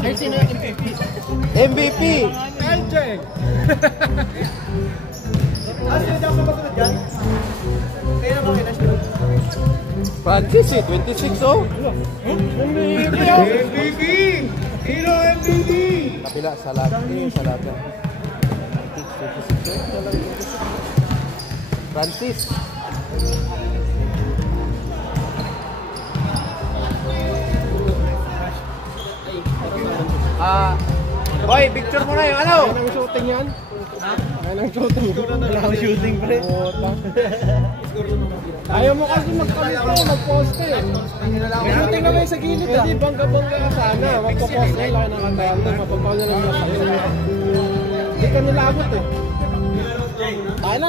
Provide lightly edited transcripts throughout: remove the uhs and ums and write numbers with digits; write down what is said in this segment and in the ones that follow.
Ay, sino yung MVP? MVP! Kyle. Sino daw sa masunod dyan? Kaya na ba kinasunod? Francis eh, 26 oh! MVP! Hero MVP! Kapila, sa lahat yan. Francis! Boy, picture mo na yung ano? Kaya nang shooting yan? Kaya nang shooting? Wala akong shooting pre. Ayaw mo kasi mag-commit ko, mag-poste eh. Shooting naman sa gilid ah. Hindi bangga-bangga ka sana. Magpo-poste eh, laki ng kantayan to. Mapapaw na lang yung sa'yo. Hindi ka nilabot eh. Kaya na,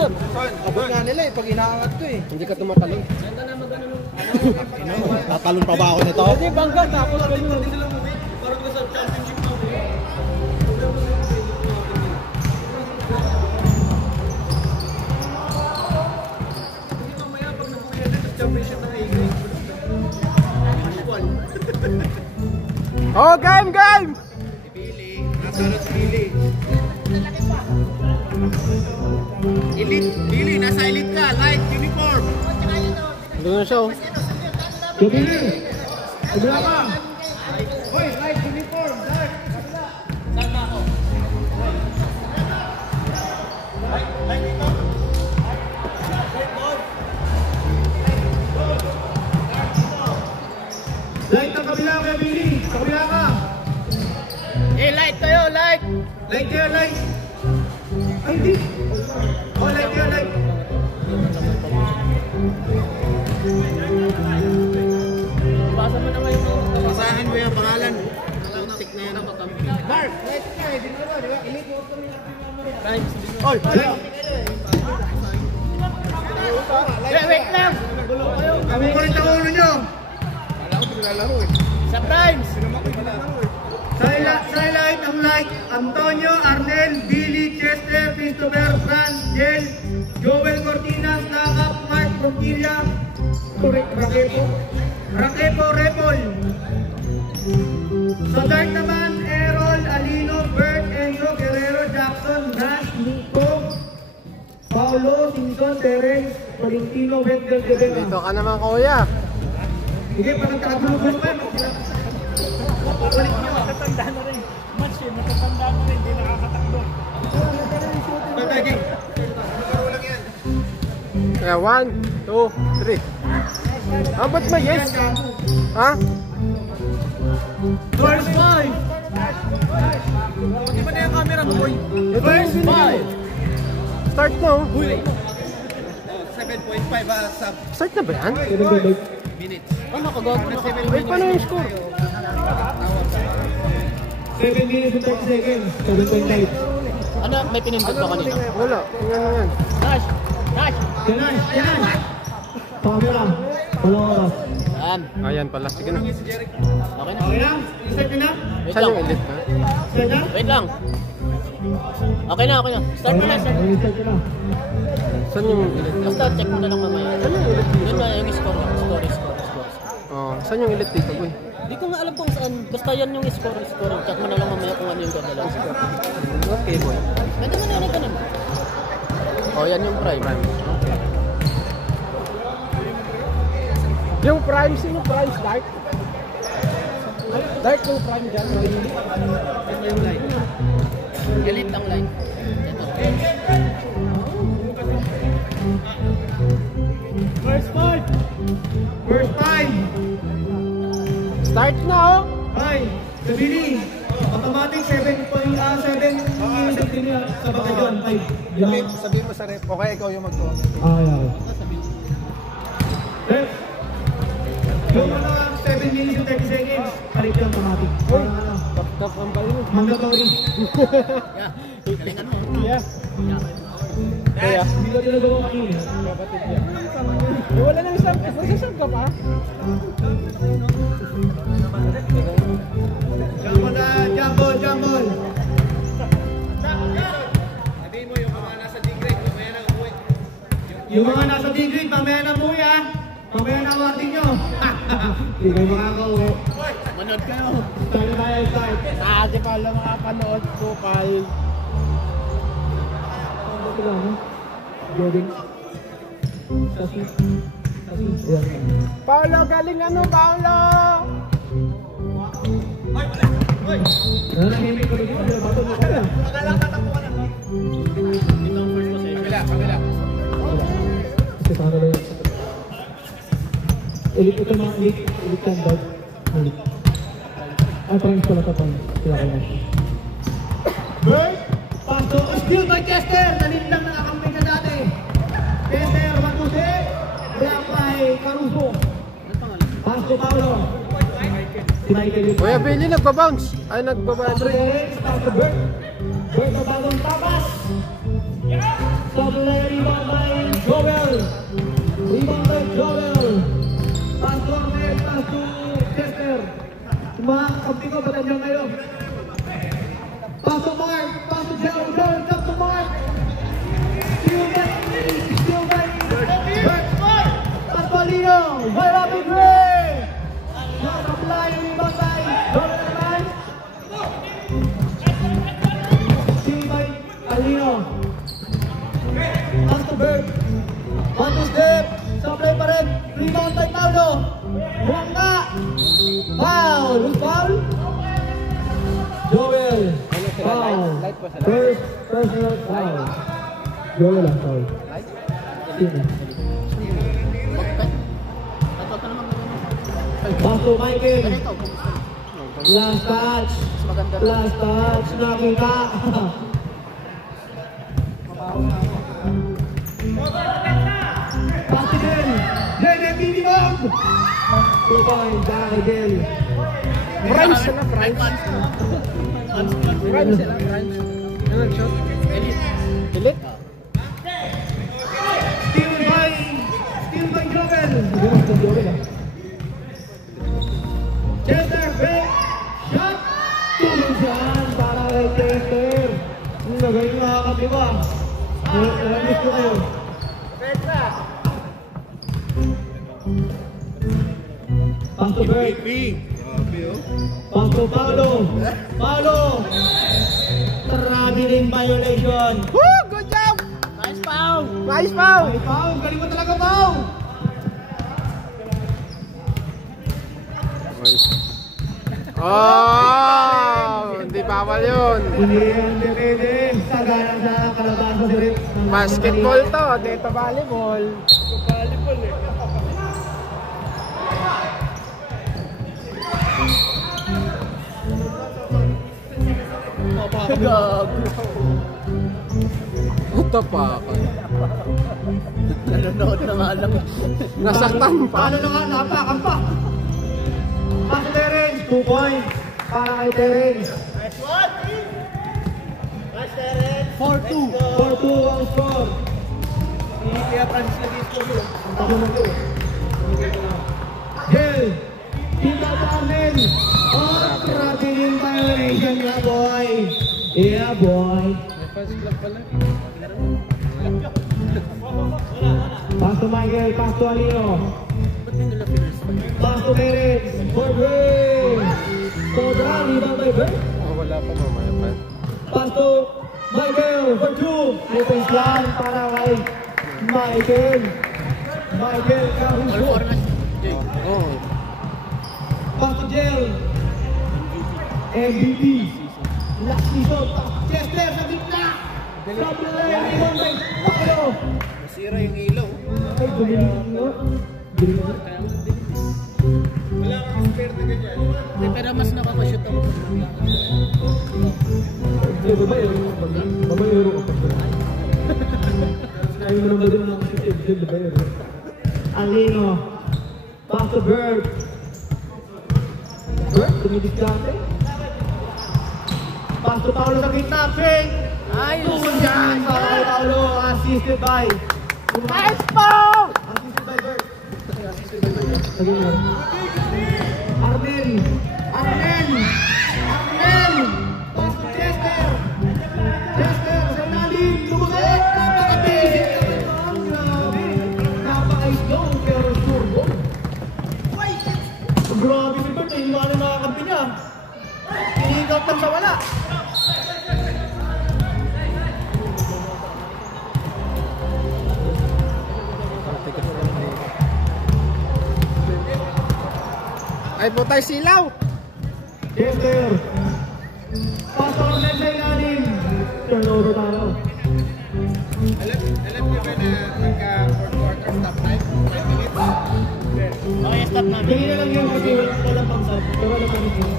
abot nga nila eh, pag inaangat ko eh. Hindi ka tumatalon. Tatalon pa ba ako nito? Hindi bangga, tapos ganun. Parang ko sa championship mo eh. Oh, game! Pili, nasa si Pili. Pili, nasa elite ka, light uniform. Doon na siya oh. Pili! Kabila ka! Hoy, light uniform, dark. Saan na ako? Light dito. Light ang kabila ka, Pili! Kabila ka! Light kayo, light! Light kayo, light! Ay, di! Oh, light kayo, light! Basa mo naman yung mga Basahan mo yung pangalan. tik na yan ako kami. Mark, light ka eh, di ba? Elite mo kami Guys, Oy, light! wait lang! Kami ko rin ang ulo nyo! Sa primes! Sa light ang light, Antonio, Arnel, Billy, Chester, Christopher, Fran, Jel, Joel Cortinas, Nakap, Mark, Ronquilla, Rakepo, Repol. Sa dark naman, Errol, Alino, Bert, Enzo, Guerrero, Jackson, Nash, Nico, Paulo, Simpson, Terence, Valentino, Wendell, Gebeka. Dito ka naman kuya! Sige, parang kakabulog pa. Matatanda na rin. Match eh, matatanda na rin. Hindi nakakatakbo. Kaya 1, 2, 3. Ah, ba't may yes? Ha? First five! Di ba na yung camera mo boy? First five! Start na oh. 7.5 sa Start na ba yan? minutes. Ano kagawa ko? Wait, paano yung score? 7 minutes and 30 seconds. 7.5. Ano, may pinindot ba kanina? Wala. Yan. Nash! Yan! Camera. Walang oras. Yan. Ayan pala. Sige na. Okay na. Okay na? Start na? Wait lang. Elite na. Start na? Wait lang. Okay na. Start mo na. Start na. Saan yung elite? Basta check mo na lang mamaya. Saan yung elite? Yun na yung score. Oh, saan yung elite dito boy? Hindi ko nga alam kung saan. Basta yan yung score. Check mo na lang mamaya kung ano yung ganda lang. Okay boy. Pwede mo na ka naman. Oh, yan yung prime. Okay. Yung prime, sino prime dark? Dark yung prime dyan. Yung light. Elite ang light. First five! First five! Start na oh! Ay! Sabili! Automatic 7 sa baka dyan. 5. Sabihin mo sa rep. Okay, ikaw yung mag-go. Ay. Rep! Yung mga 7 minutes and 30 seconds, palit yung automatic. Uy! Top ang bali mo. Mandatory. Galingan mo. Yeah. Kaya? Hindi ko talaga makain. Wala nang isang. Masasab ka pa? Jumble na! Jumble! Sabihin mo yung mga nasa D-grade, mamaya nang umuwi. Yung mga nasa D-grade, mamaya na umuwi ah! Mamaya na awatin nyo. Hindi kayo makakauwi. Manood kayo. Start tayo, start. Ate pala makapanood ko, Pal. Ito lang, no? Jogging. Sasi. Ayan. Paolo, galing ano, Paolo? Nanahimik ko rin yung bato mo kaya. Ito ang first possession. Kabila. Kasi paano lang yun? Elite ito mga elite. Elite yan, dog. Elite. Ay, parang pala ka pang. Kaya ka lang. Bird! Paso! Steal by Chester! Nalit lang nakakamay ka dati. Chester, Matuse! Wala pa Caruso. Paso, Paolo. Si Michael yung Kuya Billy nagbabounce. Ay, nagbabounce. Paso, Bird. Bird sa bagong tapas. Sablay, rebound by Joel. Rebound by Joel. Paso, Ahmed. Paso, Chester. Mga kampi ko, ba't nandiyan kayo? Paso, Mark. Paso, Joel. Come to Mark. Steal by Bird. Paso, Alino. By Robin Gray. Sablay, rebound by Joel. Steal by Alino. Pass to Bird. One to step. Supply pa rin. Rebound by Paulo. Buwangka. Foul. Who's foul? Joel. Foul. First personal foul. Joel ang foul. Sino? Pass to Michael. Last touch. Last touch. Nakita. Pass again. Jenny minimum. 2 points. Again. Prime sila, prime. Prime sila, prime. Ano shot? Elite? Steal by Joel. Chester, break. Shot. Tulong dyan para kay Chester. Nagaling makakapi ba? Namiss ko kayo. Pass to Bird. Pass to Paulo. Paulo. Traveling violation. Woo! Good job! Nice foul! Nice foul! Ay, Pau, galing mo talaga, Pau! Oh! Hindi bawal yun. Hindi pwede. Sagana sa kalabasan si Rick. Basketball to, dito volleyball. Volleyball eh. Gag! Ito pa ako. Nanonood na nga lang. Nasaktan pa. Paano na nga? Napakan pa. Pass to Terence. 2 points. Para kay Terence. Nice one! Nice, Terence! 4-2. 4-2 ang score. Kaya Francis na disco mo. Ang tago na ito. Hill. Tita Carmen. Oh, traveling violation nga, boy. Yeah, boy. May fans club pala. Pass to Michael. Pass to Alino. Pass to Terence. For Bird. Sobra. Rebound by Bird. Oh, wala pa mamaya pa. Pass to Michael. For 2. Defense lang para kay Michael. Michael Caruso. Oh. Pass to Jel. MVP. Last season. Chester sa gitna. Sabi na lang yung by Paulo. Nasira yung ilaw. Ay, gumiling nga. Gumiling nga. Wala kang spare na ganyan. Pero mas nakakashoot ako. Babaero ka pa. Babaero ka pa. Ayaw mo naman din nakashoot. Babaero. Alino. Pass to Bird. Bird, tumidiskante. Pass to Paulo sa gitna. Fake. Ay! Tungkol dyan. Para kay Paulo. Assisted by. Nice foul! Assisted by Bird. Lagi mo. Arnel. Arnel. Arnel. Pass to Chester. Chester. Sa nalim. Lumusot. Napaka-basic. Grabe. Napaka-slow pero turbo. stop sa wala. Ay po tayo silaw. Chester. Pasok ang net sa ilalim. Turnover tayo. Alam niyo ba na pagka 4 quarter stop time, 5 minutes? Okay, stop namin. Ganyan na lang yun kasi wala pang stop. Pero wala pang stop.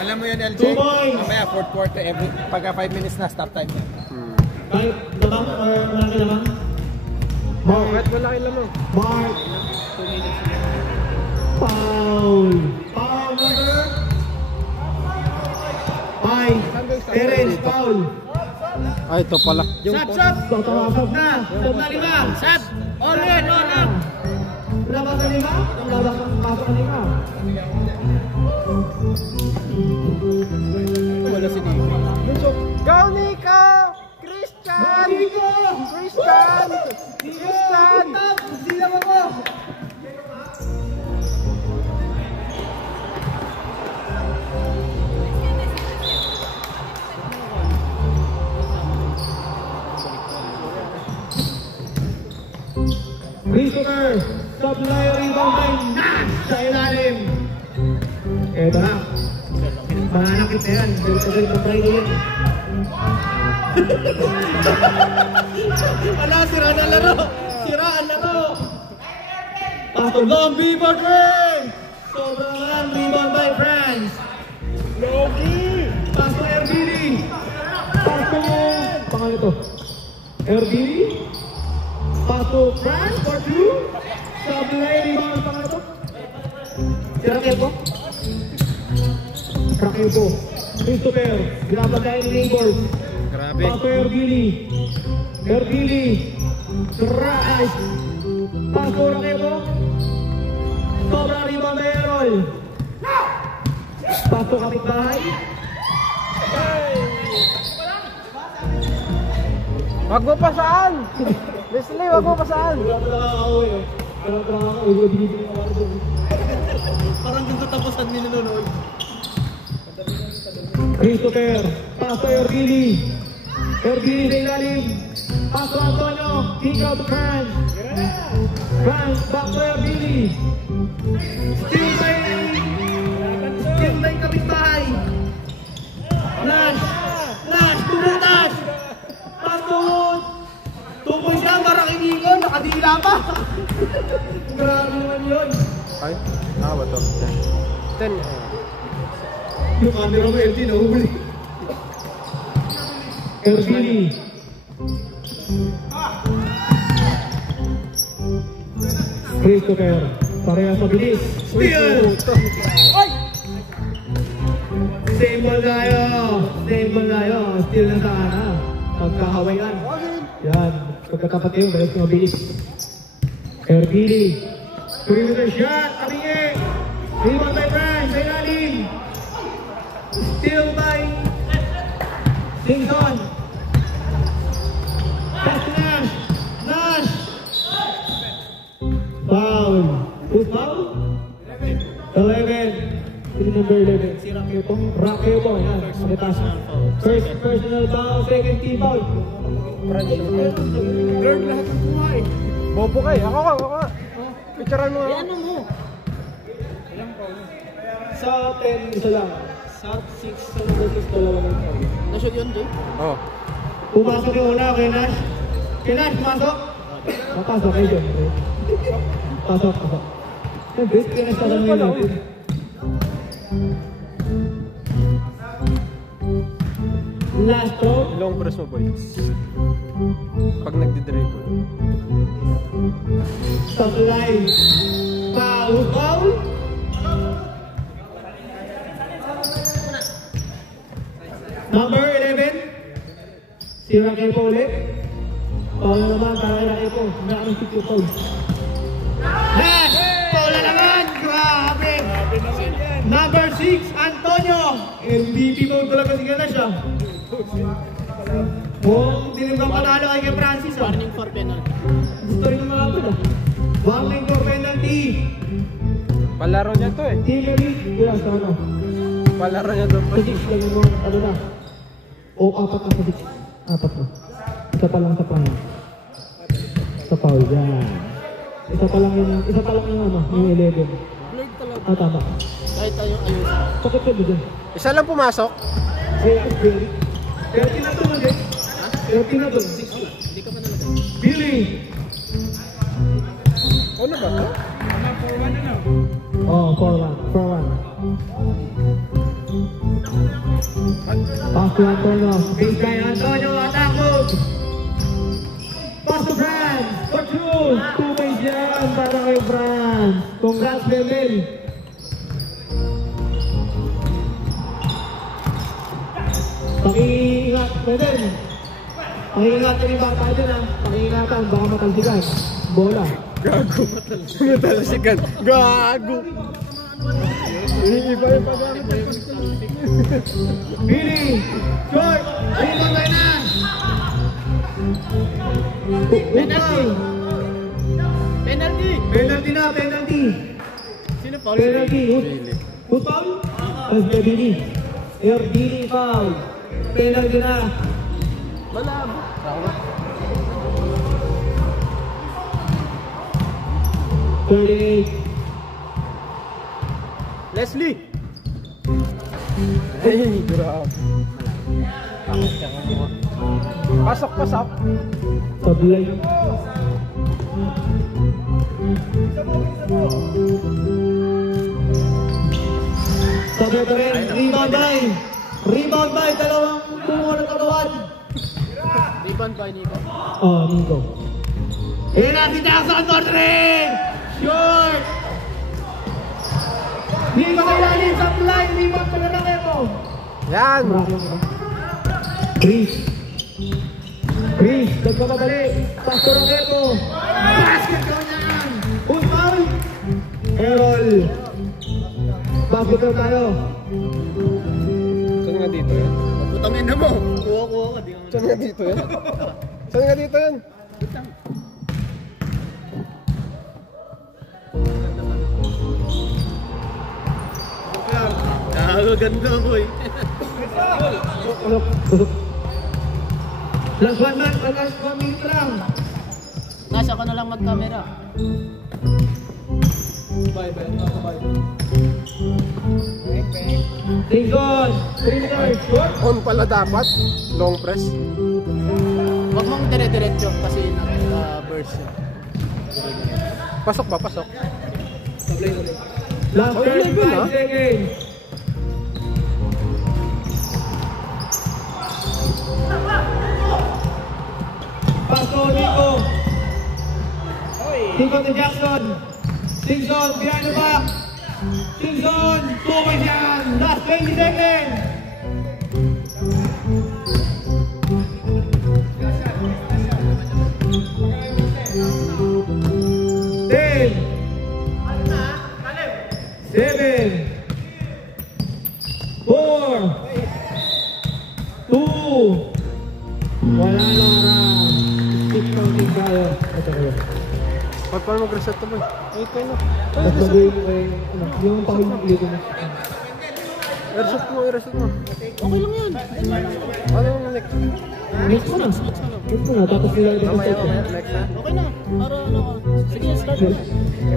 Alam mo yun, LJ? 2 points. Mamaya 4 quarter, pagka 5 minutes na stop time. Kahit labang or malaki lamang? Bakit malaki lamang? Mark. Foul. Foul number 5. Terence, foul. Ay, ito pala. Shot. Tatawasap na. Stop na 5. Sad! All in! Labas ka 5? Labas ka 5. Wala si Nico. Go, Nico! Christian! Christian! Silang ako! Christopher, supply rebound by Nash sa ilalim. Eto na. Mananakit na yan. Dito pa try ko yan. Ala, sira na laro. Pastor long rebound friend. Sobrang lang rebound by France. Logi. Pastor Erbili. Pangalan ito. Erbili. Pastor France for 2. Supply rebound pangalan ito. Sira Kepo. Rakepo. Christopher. Ginapagkain ni Neighbors. Grabe. Pastor Ergili. Rais. Pastor Rakepo. Sobrang rebound na Errol. Pastor kapitbahay. Wag mo pasaan! Leslie, wag mo pasaan! Parang yung katapusan ni nanonood. Christopher, Pastor Ergili sa ilalim, Pastor Antonio, kick out to France, back to Ergili, still by kapitbahay, Nash, tumutas, Pastor, 2 points lang, parang inikon, nakadila pa. Grabe naman yun. Ay, ba to? 10. Yung camera mo, LG, nahuli. Ergili. Christopher, parehas mabilis. Steal! Same ball tayo. Steal na sana. Pagkahawayan. Yan. Pagkatapat kayo, balik mabilis. Ergili. Perimeter shot. Abinge. Rebound by Brian. Sa ilalim. Steal by Singson. Pass to Nash. Foul. Who's foul? 11. Number 11. Si Rakepo. Yan. First personal foul. Second team foul. Third lahat ng buhay. Bobo kayo. Ako. Picturean mo. Ano mo? Sa 10, isa lang. Sa 6, sa number 6, dalawa lang. Nashoot yun, Jay? Oh. Pumasok yung una kay Nash. Pumasok. Papasok kayo dyan. Pasok. Best Kinash ka lang yun natin. Last throw. Long press mo, boy. Pag nagdi-dribble. Stop the line. Foul. Number 11. Si Rakepo ulit. Foul na naman para kay Rakepo. Meron 6 foul. Nash! Foul na naman! Grabe! Number 6, Antonio! MVP mode talaga si Nash ah. Buong dilim kang panalo kay Francis ah. Warning for penalty. Gusto rin ng mga abad ah. Warning for penalty. Palaro niya to eh. Team elite, kuya sana. Palaro niya doon. Sa 6 lang mo, ano na? O, 4 ka sa 6. 4 na. Isa pa lang sa prime. Sa foul, yan. Isa pa lang yung ano, yung 11. Blade talaga. Ah, tama. Kahit tayong ayun. Sakit ka dyan. Isa lang pumasok. Kaya, very. Kaya tinatulog eh. Kaya tinatulog. Hindi ka pa nalagay. Billy! Ano ba ito? Oh, 4-1. Pass to Antonio. Big guy Antonio, attack move! Pass to Franz! For 2! 2 points yan para kay Franz. Congrats, Bebel! Pakiingat, Bebel! Pakiingat na yung bata dyan ha. Pakiingatan, baka matalsikan. Bola. Gago. Matalsikan. Gago. Iba yung paggamit. Billy! Short! Rebound by Nas! Penalty na, penalty! Sino foul? Penalty! Who's foul? Pas kay Billy. Billy foul. Penalty na. Malabo. Ako ba? 38. Leslie! Hey, grabe. Pasok. Sablay. Sabi rebound by dalawang bungo ng katawan. Rebound by Nico. Oh, Nico. Ayan na si Jackson Godrin! Short! Nico kailangan sa line, rebound pa na lang ito. Yan! Chris, nagpapabalik. Pastor Roberto. Basket ko niyan. Foul. Errol. Basket ko tayo. Saan nga dito yan? Putangin na mo! Kuha ka, di ka mo. Saan nga dito yan? Saan nga dito yan? Ganda boy. Last 1 minute lang. Nasa ka na lang mag-camera. Bye. Lincoln, 3 minutes. On pala dapat. Long press. Huwag mong dire-diretso kasi nag-burst yun. Pasok ba? Pasok. Last 35 seconds. Paso, Nico. Nico to Jackson. Simpson, behind the back. Simpson, 2 points yan. Last 20 seconds. Ten. 7. 4. 2. Wala na oras. Stick counting tayo. Ito kayo. Paano mag-reset to boy? Ay, ito na. Tapos mag-wait ko yung pakilagay ko na. I-reset mo. Okay lang yan. Ano yung next? Next ko na. Tapos nilagay ko Mamaya, sa next na. Okay na. Para ano ka. Sige, start.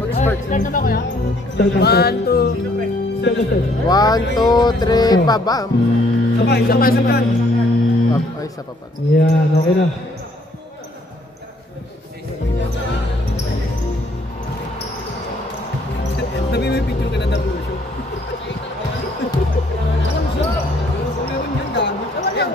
Mag-start. Start na ba kaya? Start. 1, 2, 3, baba. Sabay. Ay, sa papa. Yan, okay na. Sabi may picture ka na ng show. Alam siya. Meron yan, gago. Talaga.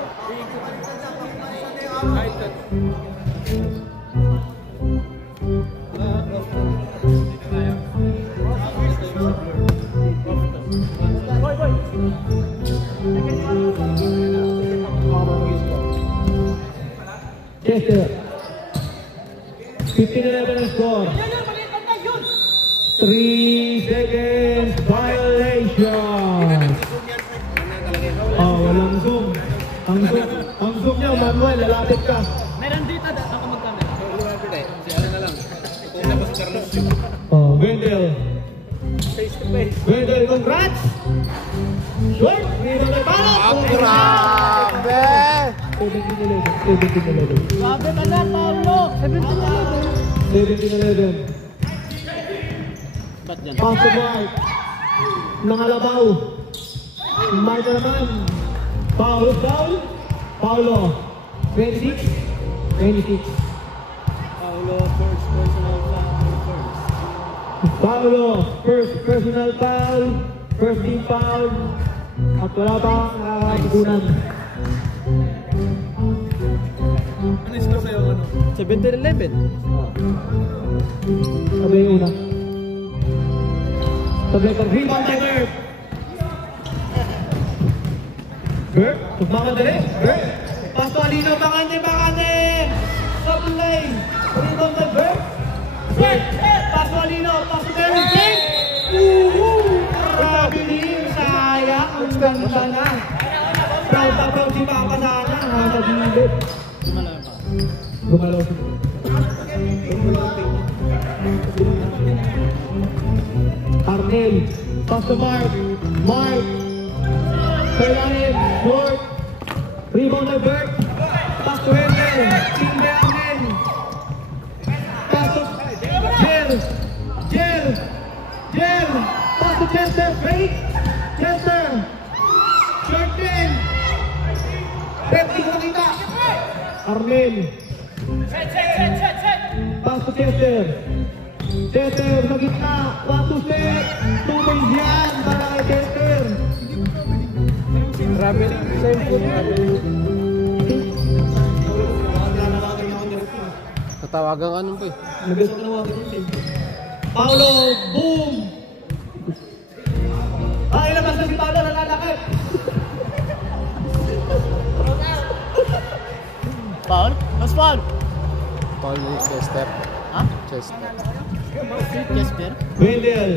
Chester. 15-11 score. 3 seconds violation. Oh, walang zoom. Ang zoom niya, Manuel, lalapit ka. Meron dito, ako mag-camera. Oh, Wendell. Face to face. Wendell, congrats! Short. Rebound kay Paolo. Grabe! 17-11. Grabe ka na, Paulo! 17-11. Ba't yan? Pass to Mark. Nangalabaw. Mark na naman. Foul. Paulo. 26. Paulo, first personal foul. Paulo, first personal foul. First team foul. At wala pang tugunan. Ano yung score sa'yo? 17-11. Sabi yung una. Sabi ko, rebound by Bert. Bert, magmakadali. Bert. Pass to Alino, bakante. Supply. Rebound by Bert. Bert. Pass to Alino, pass to Bert. Grabe din, sayang. Ang ganda na. Proud na proud si Papa sana. Nakakabilib. Gumalaw siya. Arnel, pass to Mark. Kailangan, short. Rebound by Bert. Pass to Hendel. Team by Arnel. Pass to Jel. Pass to Chester. Fake. Chester. Short 10. Pepsi ko nakita. Arnel. Pass to Chester sa gitna, 1-2 step, 2 base yan, para kay Chester. Grabe, same foot. Tatawagan ka nun po eh. Nagas ko naman. Paulo, boom! Ilabas na si Paulo, nalalakit. Foul? Mas foul? Paul ni Chester. Ha? Chester. Chester? Wendell.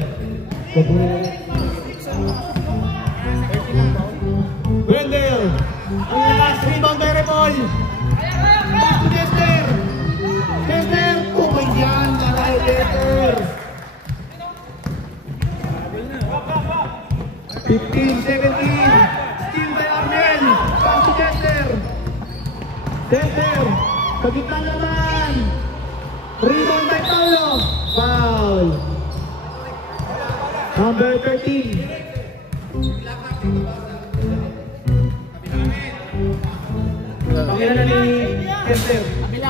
Ang last rebound by Repol. Pass to Chester. Tumay yan, para kay Chester. 15-17. Steal by Arnel. Pass to Chester. Sa gitna naman. Rebound by Paulo. Foul. Number 13. Pakila na ni Chester. Kabila.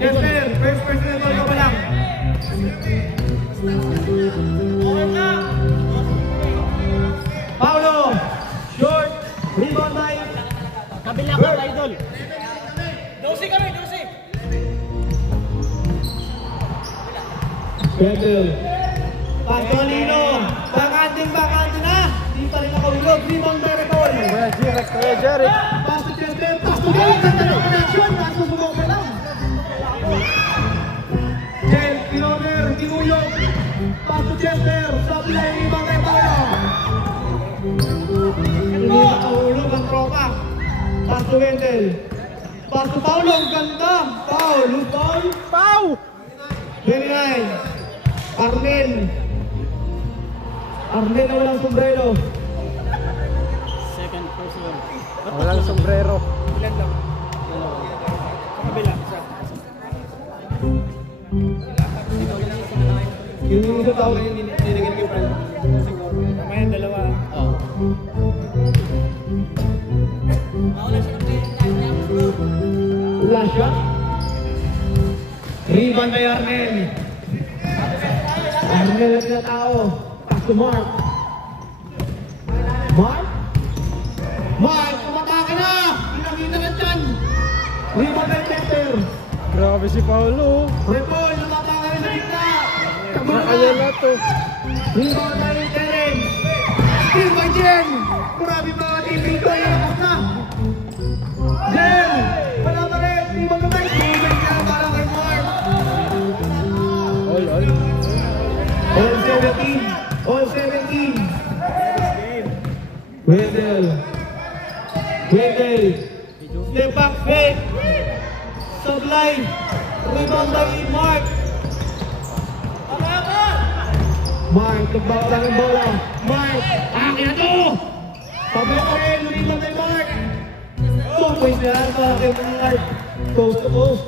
Chester, first person na ka pa lang. Paulo, short, rebound by Kabila ka, idol. Chester. Pagkolino, bakante na. Di pa rin nakahulog, rebound by Repol. Jerry. Pass to Chester, pass to Gale, ganda ng connection, kaso sumok pa lang. Jen, Pinoner, Tinuyog. Pass to Chester, supply, rebound by Paulo. Hindi nakahulog ang tropa. Pass to Wendell. Pass to Paulo, ang ganda. Foul. Very nice. Arnel na walang sombrero. Second person. Walang sombrero. Ilan lang? Sa kabila. Yung isa tao na yung ninigil kay friend. Mamaya dalawa. Oh. Last shot. Rebound kay Arnel. Arnel na tao. Pass to Mark. Mark, umatake na! Pinakita na dyan! Rebound kay Chester. Grabe si Paulo. Repol, umatake na sa gitna! Nakaya na to. Rebound kay Terence. Steal by Jen! Grabe mga team dito, ilabas na! Jen! Wala pa rin! Rebound naman! Rebound ka para kay Mark! All 17! Wendell! Step back fake! Sublime! Rebound by Mark! Mark, nagbawa lang ang bola! Mark! Akin na to! Pabaya, lumipat kay Mark. 2 points na yan para kay Mark. Post to post.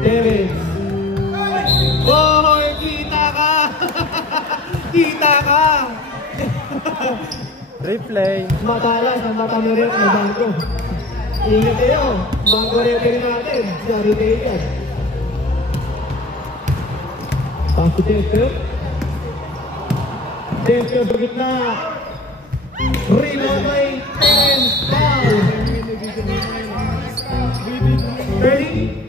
Terence. Oh, kita ka! Kita ka! Replay. Matalas ang mata mo rin na bangko. Ingat kayo, bangko rin natin. Sorry kayo yan. Pass to Chester. Chester sa gitna. Rebound by Terence. Foul. 30?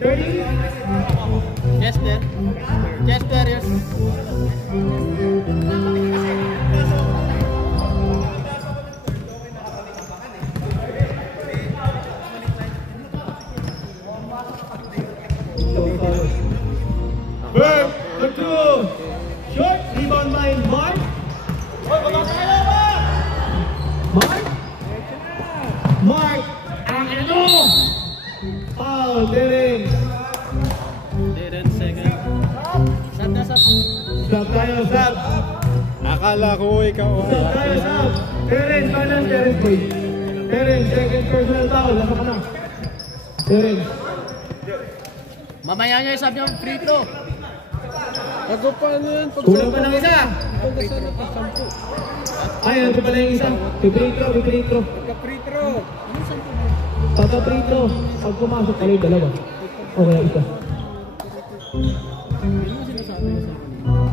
Chester. Chester, yes. Berg, the two. Short, rebound by Mark. Mark. Mark. Ang ino. Foul, Terence. Terence, second. Saan na sa... Stop tayo, stop. Akala ko ikaw. Stop tayo, stop. Terence, finance, Terence, please. Terence, second personal foul. Lasa ka na. Terence. Mamaya niya isabi yung free throw. Ako pa ano yan? Kulang pa ng isa. Ay, ano pa pala yung isa? Free throw. Free throw. Pagka free throw, pag pumasok pala yung dalawa. Okay, isa.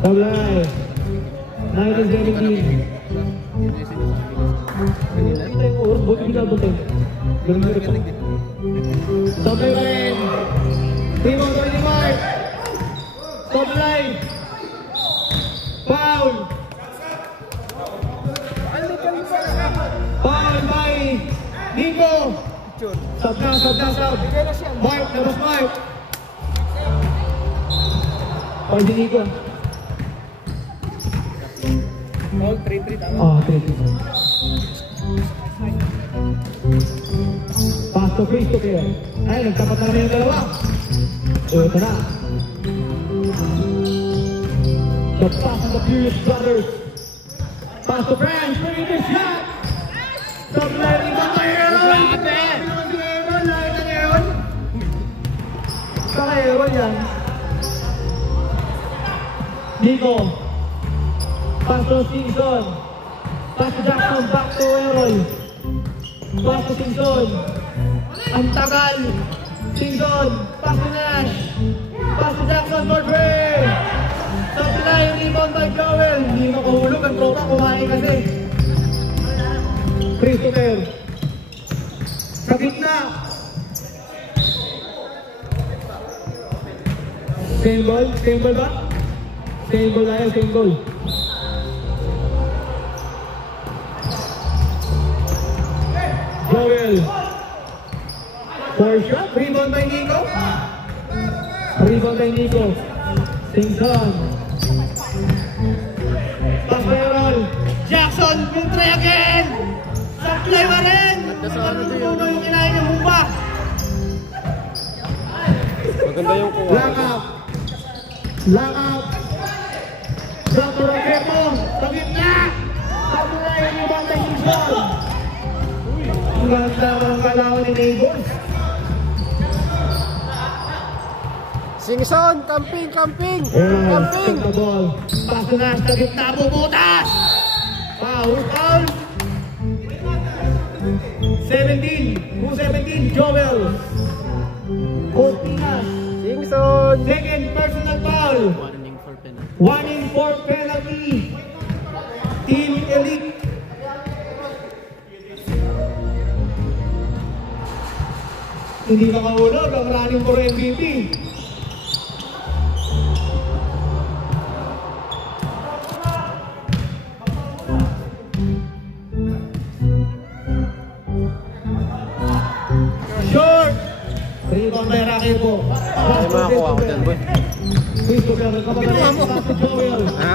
Tablay. 1917. Kita yung oras, buti binabutin. Ganun na rin. Tablay pa rin. Rebound by ni Mark. Tablay. Foul. Foul by Nico. Sub na. Mark, labas Mark. Foul di Nico. All 3-3 tama. Oh, 3-3. Pass to Christopher. Ay, nagtapat na naman yung dalawa. Ito na. The pass of the Furious Brothers. Pass to Franz. Bring the shot. Supply ni Aaron. Grabe. Lahit ng Aaron. Saka Aaron yan. Nico. Pass to Simpson. Pass to Jackson. Back to Aaron. Pass to Simpson. Ang tagal. Simpson. Pass to Nash. Pass to Jackson for three. Supply, rebound by Joel. Hindi makahulog. Ang tropa kumain kasi. Christopher. Sa gitna. Same ball? Same ball ba? Same ball tayo, same ball. Joel. For shot. Rebound by Nico. Rebound by Nico. Simpson. Pass by Aaron. Jackson will try again. Supply pa rin. Natutuno yung kinain ng humba. Maganda yung kuha. Lock up. Lock up. Drop to Rakepo. Sa gitna. Supply yung ibang by Simpson. Ang ganda ng kalawan ni Neighbors. Singson, camping. Camping! The ball. Pass to Nash, sa gitna, bubutas! Foul! 17! Who's 17? Joel! Cortinas! Singson. Second personal foul! Warning for penalty. Warning for penalty! Team Elite! Hindi makahulog ang running for MVP! Short! Rebound by Rakepo. Ay, makakuha ako dyan, boy. Christopher, kapagaling sa Joel. Ha?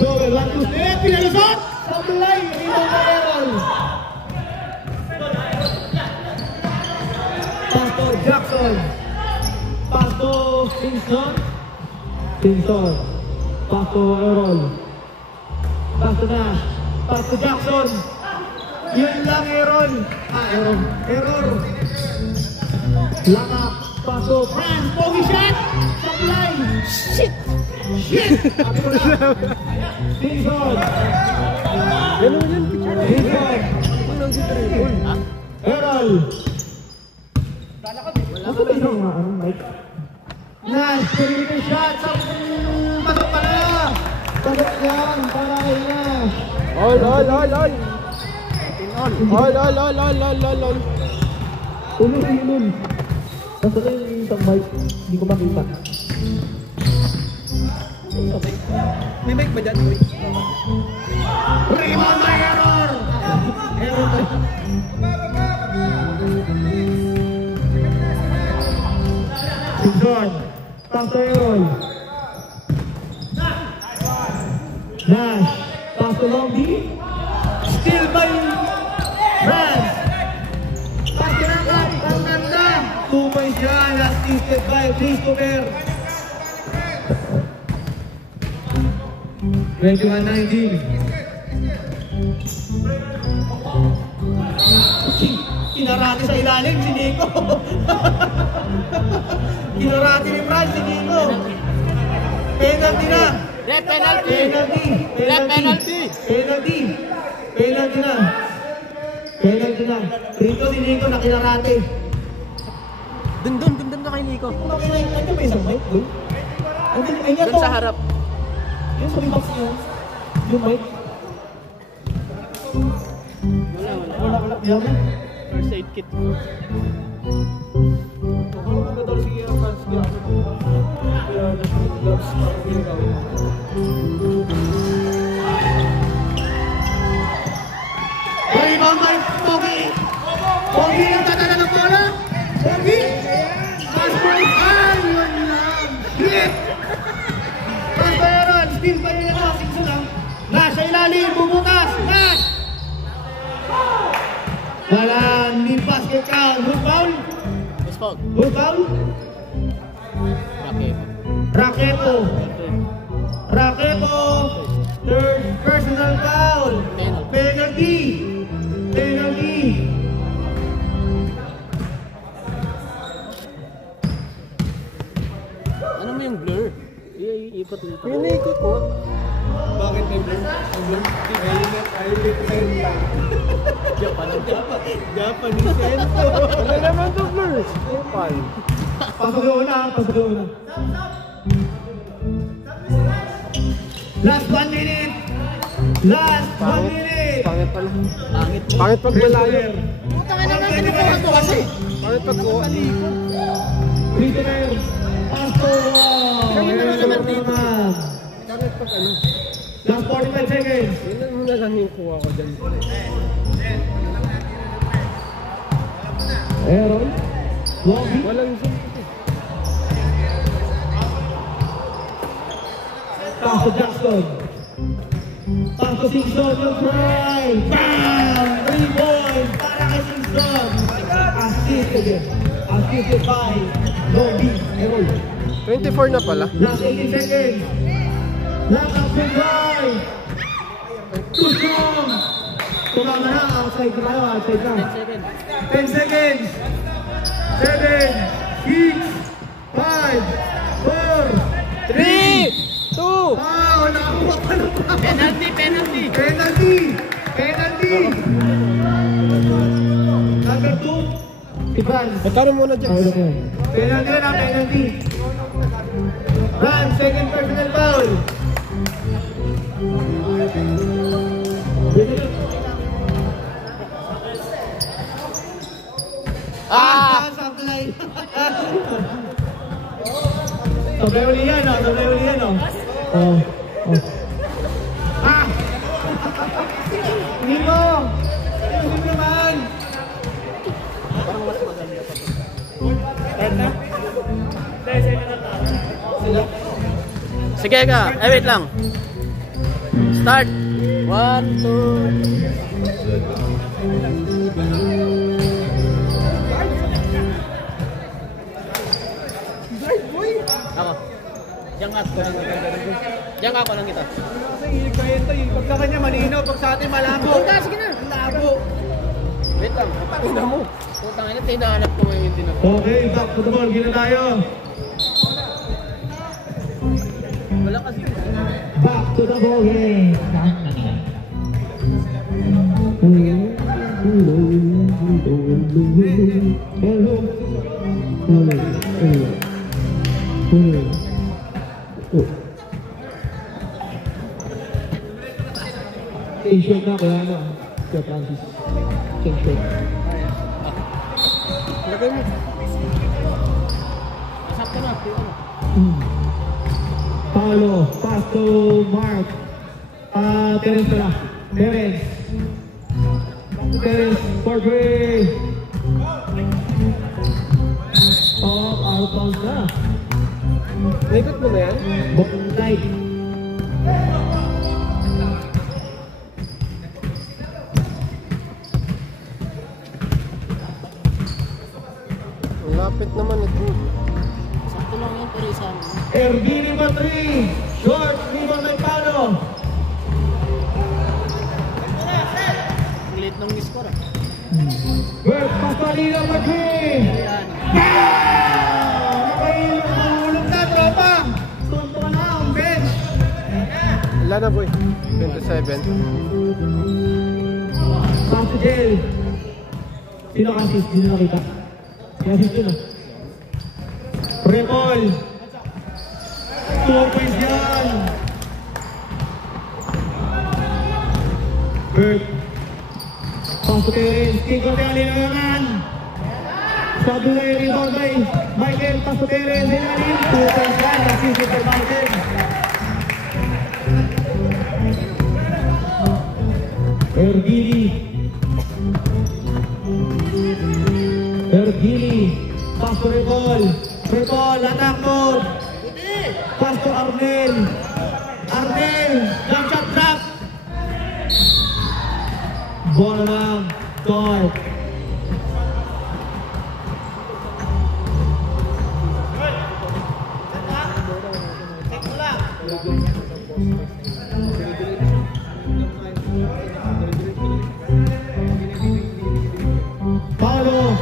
Joel, 1, 2, 3, pinalusot! Supply! Rebound by Aaron. Pass to Jackson. Pass to Simpson. Pass to Errol. Pass to Nash. Pass to Jackson. Yun lang, Errol. Error. Langak. Pass to France. Pogi shot. Supply. Shit. Stinson. Ganun yun. Stinson. Walang si Triple. Ha? Errol. Ano ba yung Mike? Nash, perimeter shot. Pasok pala. Pasok yan. Para kay Nash. All. Ulul. Nasa na yung isang Mike? Hindi ko makita. May mic ba dyan? Rebound by Error. Stinson. Pass to Errol. Nash. Pass to Longby. Still by France. Pass to Rangat. Ang ganda. 2 points yan. Assisted by Christopher. 21-19. Kinarati sa ilalim si Nico. Kinarati ni Franz si Nico. Penalty na. Penalty na. Dito si Nico na kinarati. Dun na kay Nico. Nandiyan ba isang mic? Dun sa harap. Yung sa box niyo. Yung mic. Wala. Yan. First aid kit. Rebound by Pogi. Pogi ang tatala ng bola. Pogi. Pass by yun lang. Hit. Pass by Aaron. Steal by nila. Singso lang. Nash sa ilalim. Bumutas. Nash. Wala. Ni basket count. Hook foul. Yes, Pog. Hook foul. Raketo. Third personal foul. Penalty. Ano mo yung blur? Iikot. Pinikot ko. Bakit may blur? Ang blur? Japanese sento. Ano naman to blur? Triple. Pasok doon na. Last 1 minute. Pangit pala. Pangit pag malayo. Pangit pag kuha. Prisoner. Pastor. Pangit pag ano. Last 45 seconds. Yun muna lang yung kuha ko dyan. Aaron. Longby. Walang zoom. Pass to Jackson. Pass to Singson. Yung try. Bam! 3 points para kay Singson. Assisted by Longby. Aaron. 24 na pala. Last 18 seconds. Last up to drive. Too strong. Tumama na. Outside na. 10 seconds. 7, 6, 5, 4, 3, 2! wow, nakakuha pa na pa. Penalty! Number 2, si Franz. Magkano muna dyan? Penalty na, penalty. Franz, second personal foul. Sablay. Sablay uli yan, oh. Hindi mo. Ayusin naman. Parang mas maganda pa. Start na? Sige ka. Wait lang. Start. 1, 2. Ako. Diyan ka ako lang kita. Diyan ka ako lang kita. Kasi hilig kayo ito, yung pagka kanya malinaw, pag sa atin malabo. Sige na. Ang labo. Wait lang. Ina mo. Putang ina, tinahanap ko ngayon yung tinap. Okay, back to the ball. Gina tayo. Wala kasi. Back to the ball game. T-shirt na kaya ano? Sir Francis. T-shirt. Lagay mo. Sakto na. Paulo, pass to Mark. Terence pala. Terence. Terence, for free. Oh, out of bounds na. Naikot mo na yan? Bottom tight. Ang lapit naman ito. Sakto lang yan, pero isang. Ergini pa 3. Short, rebound by Paulo. Ang late ng score ah. Work, Pascualino pa 3. Ayan. Nakahulog na, tropa. Tonto ka na, ang bench. Wala na boy. 27. Pass to Jel. Sino ka-assist? Sino nakita? I-assist yun ah. Remol. 2 points yan. Berg. Pass to Terence. King of the Alilangan. Sabi na yung rebound by Michael. Pass to Terence. Ilalim. 2 points yan. Assist to Michael. Ergili. Ergili. Pass to Remol. Remol. Attack mode. Pass to Arnel. Arnel. Jump shot trap. Bola lang. Torp. Paulo.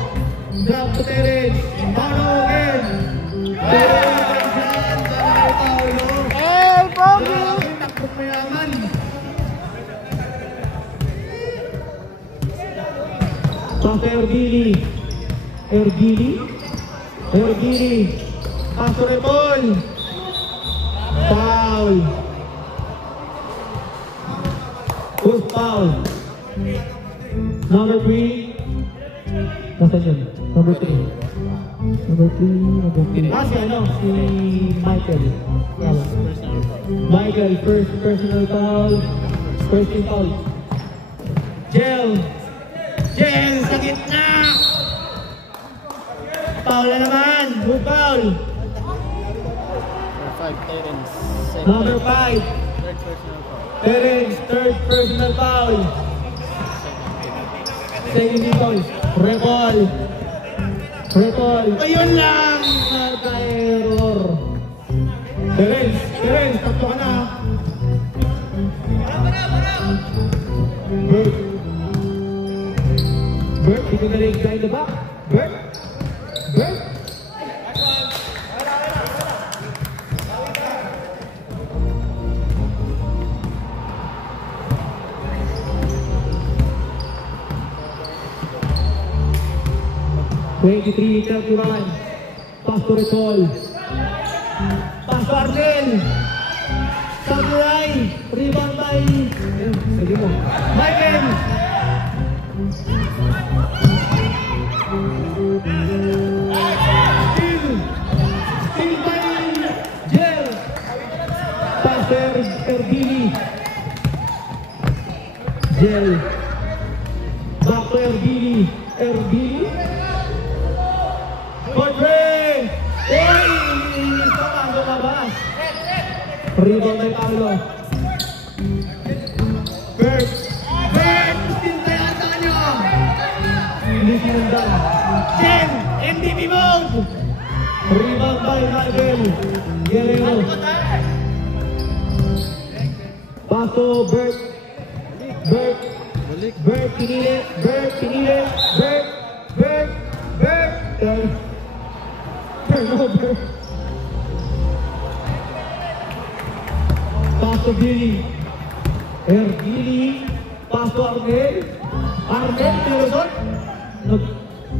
Drop to Terence. Paulo again. Paulo. Hey, Pogi! Takbot mayaman. Pass to Ergili. Ergili. Ergili. Pass to Remol. Foul. Who's foul? Number 3. Nasaan yun? Number 3. Number 3. Ah, si ano? Si Michael. Tama. Michael, first personal foul. First team foul. Jel. Jel, sa gitna! Foul na naman. Good foul. Number 5, Terence. Number 5. Third personal foul. Terence, third personal foul. Second team foul. Recall. Recall. Ayun lang! Nagka-error. Terence, Terence, takto ka na. Bert. Bert, dito na rin behind the back. Bert. Bert. Twenty-three, 31. Pass to Recall. Pass to Arnel. Samurai. Rebound by... Sige mo. Michael. Steal by Jel. Pass to Ergili. Jel. Back to Ergili. Ergili. Godfrey! Uy! Isa pa, lumabas. Rebound by Paulo. Bert! Bert! Tinta yata nyo! Hindi sinundan. Jen! MVP mode! Rebound by by Michael Guerrero. Paso Bert. Bert pinili. Turnover. Paso Billy. Billy. Paso Arnel. Tilusot.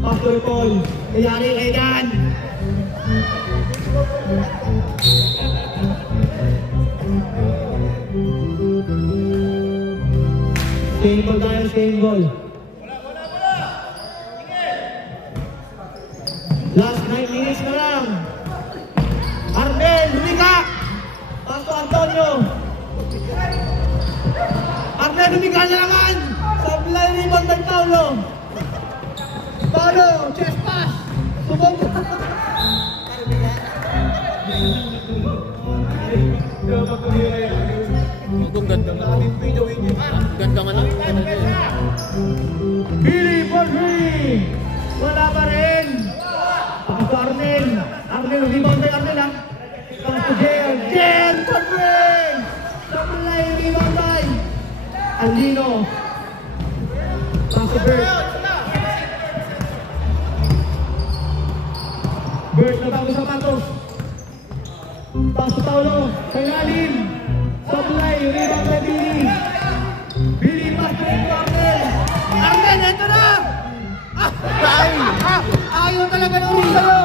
Paso Paul. Kayari kailan. Staying ball. Last 9 minutes na lang. Arnel, humiga! Paso Antonio. Arnel, humiga na naman! Sablay ni Bandang Paulo. Paulo, chest pass. Subong. Ganda nga. Ganda nga lang. Billy for free! Wala pa rin! Paso Arnel! Arnel, rebound kay Arnel ha! Paso Jel for free! Sablay, rebound by Alino. Paso Bert na bago sa patos. Paso Paulo, kay Lalim. Sablay, rebound kay Billy. Billy, paso kay Arnel. Arnel, ito na! Ayaw talaga ng ulit sa'yo!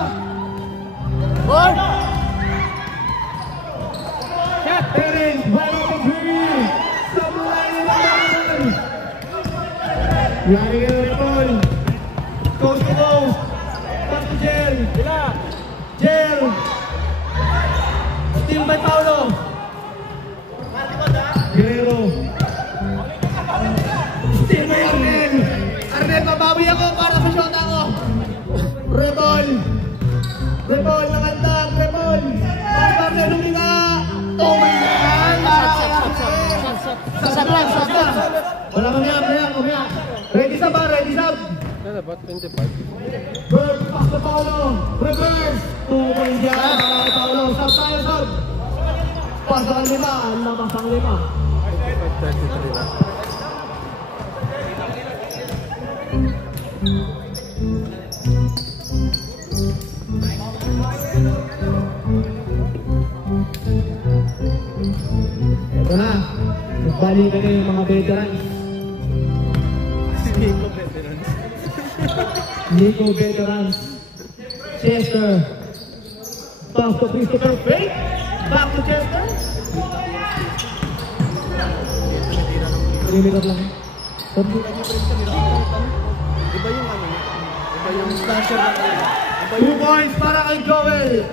Terence, ball of free! Sablay, rebound! Yari ka na Paul. Coast to coast. Paso Jel. Jel. Steal by Paulo. Guerrero. Steal by Arnel. Arnel, mabawi ako para sa shot ako. Rebol na kantang. Rebol. Paso Arnel, huminga. Tumayan. Sasat. Wala mamaya. Ready sub. Ano ba? 25. Bert, pass to Paulo. Reverse. 2 points yan. Paulo, sub tayo. Pass ang 5. Labas ang 5. 33 na. Ito na. Nagbalikan na yung mga veterans. Nico veterans. Chester. Pass to Christopher Fake. Back to Chester. 3 minutes lang. Iba yung ano niya. Iba yung slasher na kayo. 2 points para kay Joel.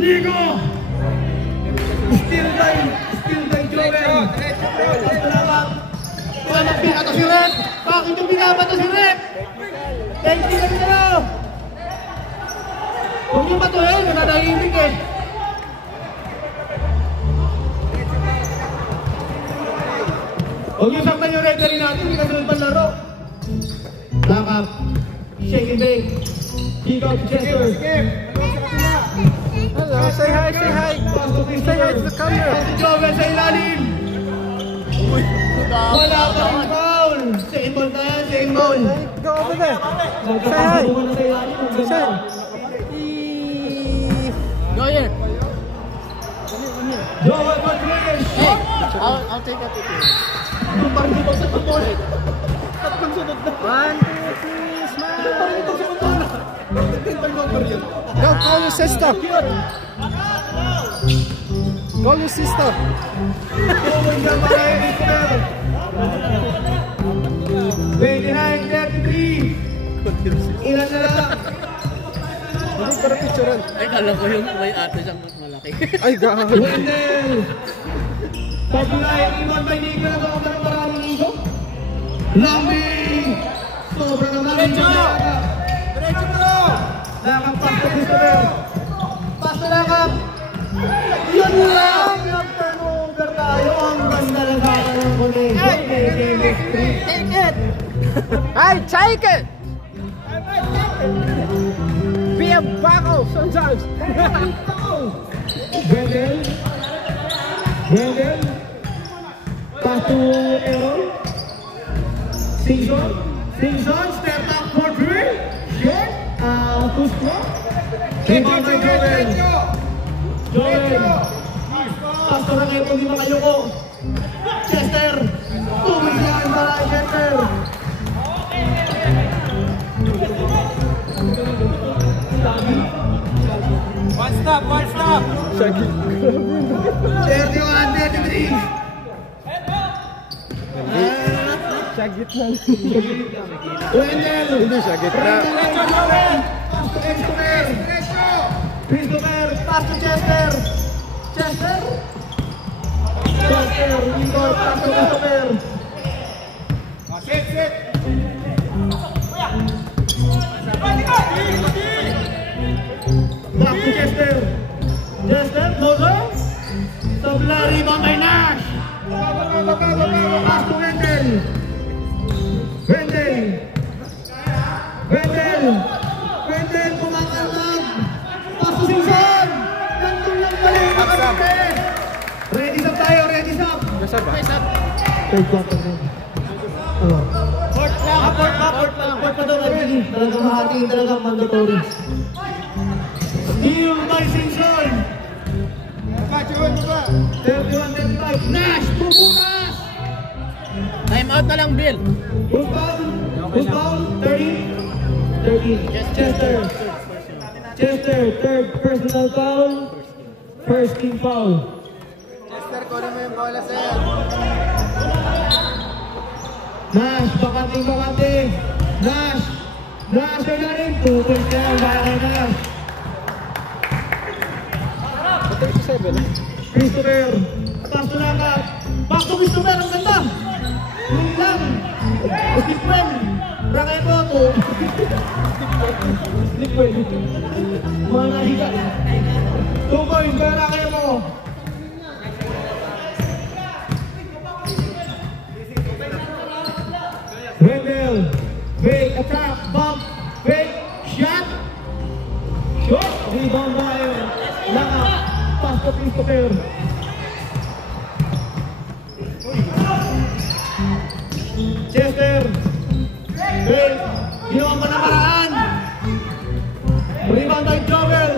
Nico! Still by Joel. Pinabato si Rep. Bakit yung pinabato si Rep? Thank you na. Huwag yung batuhin, nananahimik eh. Huwag yung saktan yung referee natin, hindi ka sunod pa laro. Lock up. Shake and bake. Kick out to Chester. Hello, say hi. Say hi to the camera. Joel sa ilalim. Wala pa rin foul. Second ball na yan, second ball. Go over there. Say hi. Say hi. Go here. Joel Rodriguez. Hey, I'll take that picture. Yung parang dito sa football. Tatlong sunod na. 1, 2, 3, smile. Go, call your sister. Call your sister. 29-33. Ilan na lang? Hindi para picturean. Ay, kala ko yung may ate siyang malaki. Ay, gahan. Wendell. Pag-ulay, iwan by Nico na ako maraming igo. Lambing. Sobra naman. Diretso bro. Lakap pas to Christopher. Pas na lakap. Yun lang. Turnover tayo. Ang ganda lang Johnny. Take it! Hey, take it! Be a buckle sometimes. Wendell. Pass to Aaron. Singson, step back for three. Shot. Kusma. Rebound by Joel. Pass to Rakepo, di makayoko. Chester. Tumig yan para Chester. One stop. 31-33. Sagit na. Wendell. Hindi sagit na. Christopher, pass to Chester. Indoor, pass to Christopher. Sit. Back to Chester, closer. Tabla, rebound by Nash. Pass to Wendell, kumakalab. Pass to Simpson. Nandun lang mali. Ready up tayo. Nasa ba? Third quarter na. Port pa daw. Talagang mahatiin, talagang mandatory. Steal by Simpson. 31-35. Nash, pupunas. Time out na lang, Bill. Who's foul? 13. Chester, third personal foul. First team foul. Chester, kunin mo yung bola, sir. Nash, bakante. Nash, na rin. 2 points na yan, para kay Nash. 37. Christopher, pass to Langkat. Back to Christopher, ang ganda. Yun lang. Stephen, Rakepo to. Stephen. Mga nahiga. 2 points, kaya Rakepo. Wendell, fake attack, bump, fake, shot. Rebound by Langkat. Pass to Christopher. Chester. Bill. Ginawa pa na paraan. Rebound by Joel.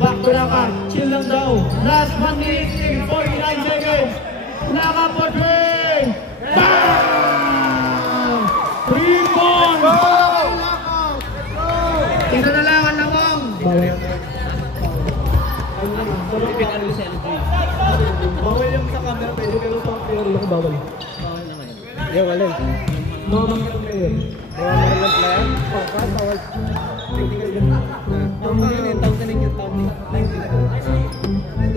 Back to Langkat. Chill lang daw. Last 1 minute and 49 seconds. Langkat for 3. Bang! 3 points! Ito na lang ang lawang. Bawal yung sa camera pero sa player lang bawal. Yung alin? Normal yung player. Normal lang player? Bawal.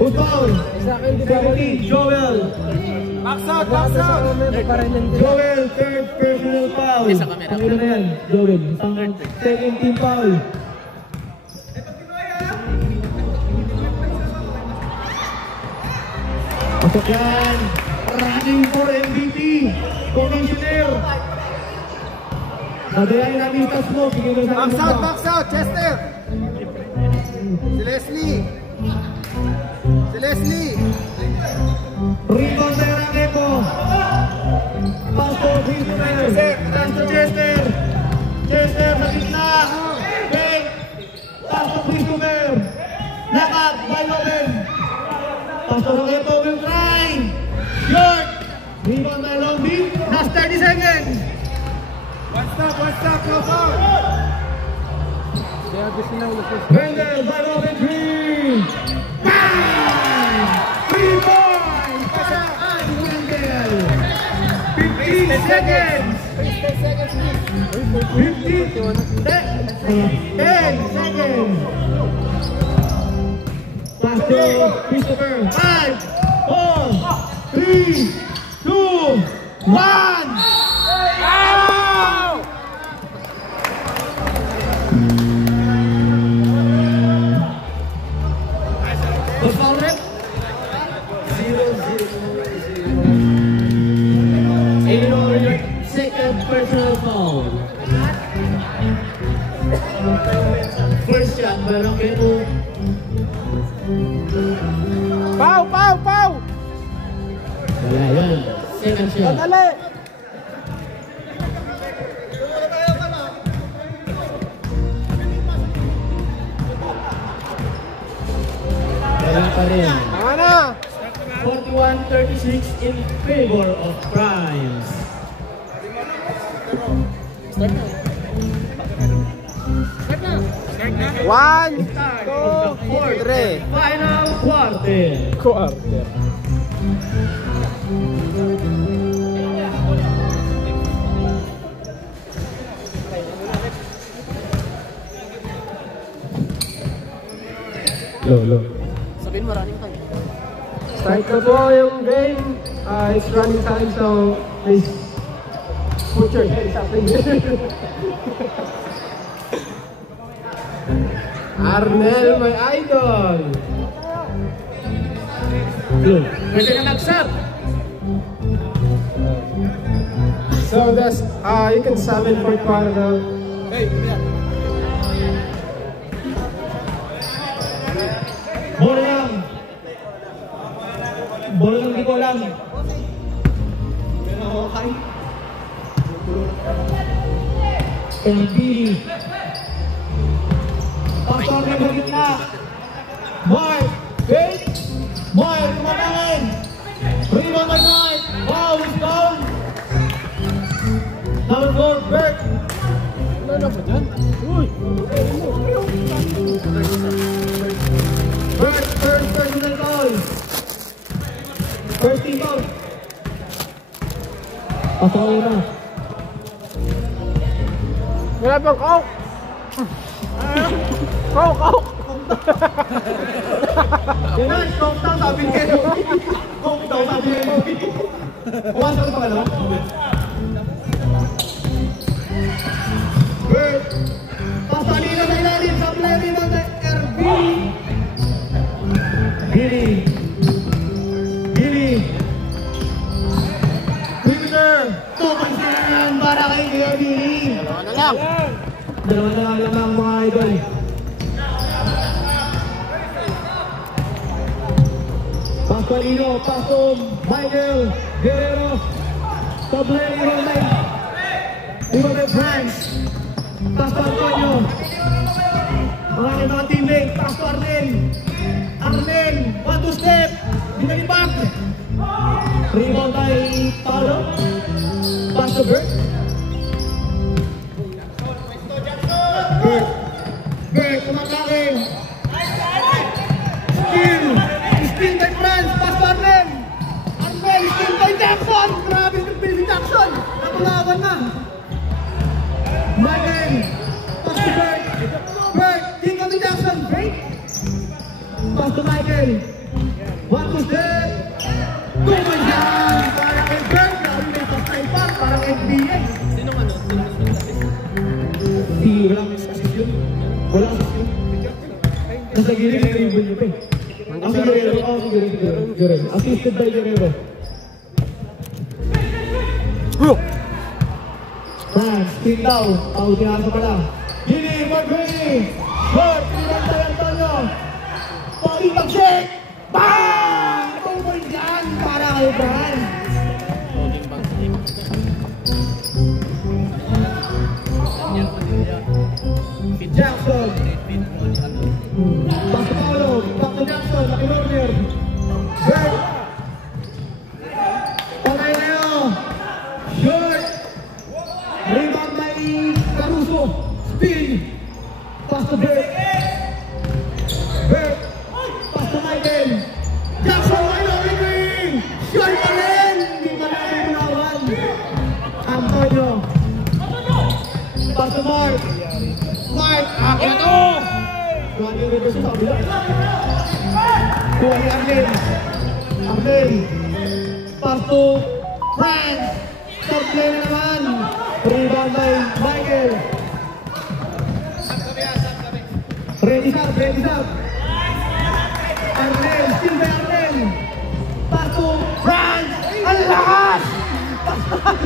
Who's foul? 17, Joel. Max out. Joel, third personal foul. Pangilo na yan, Joel. Second team foul. Pasok yan. Running for MVP. Commissioner. Nadayain namin yung task mo. Max out, Chester. Si Leslie. Rebound by Rakepo. Pass to Christopher. Pass to Chester sa gitna. Fake. Pass to Christopher. Langkat by Loben. Pass to Rakepo will try. Short. Rebound by Lombi. Last 30 seconds. One stop, close out. Wendell by Loben 3. Bang! 3 points. Wendell. 15 seconds. 10 seconds. Pass to Christopher. 5, 4, 3, 2, 1. The foul rep 0-0. personal foul. First shot by Roqueto. Pau! Wala yan. Second shot. Dali! Wala pa rin. Tama na! 41-36 in favor of Primes. Start na. 1, 2, 3. Final quarter. Quarter. Low. Sabihin mo, running time. Start na po yung game. It's running time, so please put your hands up in there. Arnel, my idol! Low. Pwede ka nag-sub! So that's, you can sub in for quarter. Hey, Bola lang di ko alam. LB. Pasok na bagit na. Mark. Wait. Mark. Kumanangin. Rebound by Mark. Wow, he's down. Number 4, Bert. ano na ba dyan? Uy! First personal foul. First team foul. Pasok na. Wala bang coke? Coke! Yan na, coke daw sabi kayo. Coke daw sabi kayo. Kumasok pa ka lang? Bert. Pasalina sa ilalim sa play ng RB. Gili. Winner. Tumansin para kay Gili. Dalawa na lang. Dalawa na lang mga idol. Pascualino, Pasum, Michael, Guerrero, Tablay, Iromay, France, Pastor Antonio, mga teammate, Pastor Arlen, 1-2 step, binali back, rebound by Paolo, Pastor Bert, kumakain, Steal by France, Pastor Arlen, steal by Jackson, grabe yung Billy Jackson, nakulawan na. Michael, Pastor Bert, team kami Jackson, break. Pastor Michael, 1-2 step, tuman dyan, parang kay Bert, grabe may pasay pa, parang NBA. Sino assist? Walang assist yun. Walang assist yun. Nasa gilid yung ribbon niyo pa eh. Ang Guerrero. Assisted by Guerrero. France, team daw. Tinasa pa lang. Gini, Marguerite. Short, pinang tayo Antonio. Pag-check. Bang! Tumoy dyan para kay France. Holding back. Jackson. Pastor Paolo. Pastor Jackson. Laki Warrior. Bert. Patay kayo. Short. Rebound by Caruso. Steal. Pastor Bert. Pastor Michael. Jackson. Ring. Short pa rin. Hindi pa rin bunawan. Antonio. Pastor Mark. Akin to! Kuha niyo rin sa kabila. Kuha ni Arlen. Pasto. France. Stop play na naman. Rebound by Michael. Ready sub. Arlen. Still by Arlen. Pasto. France. Ang lakas!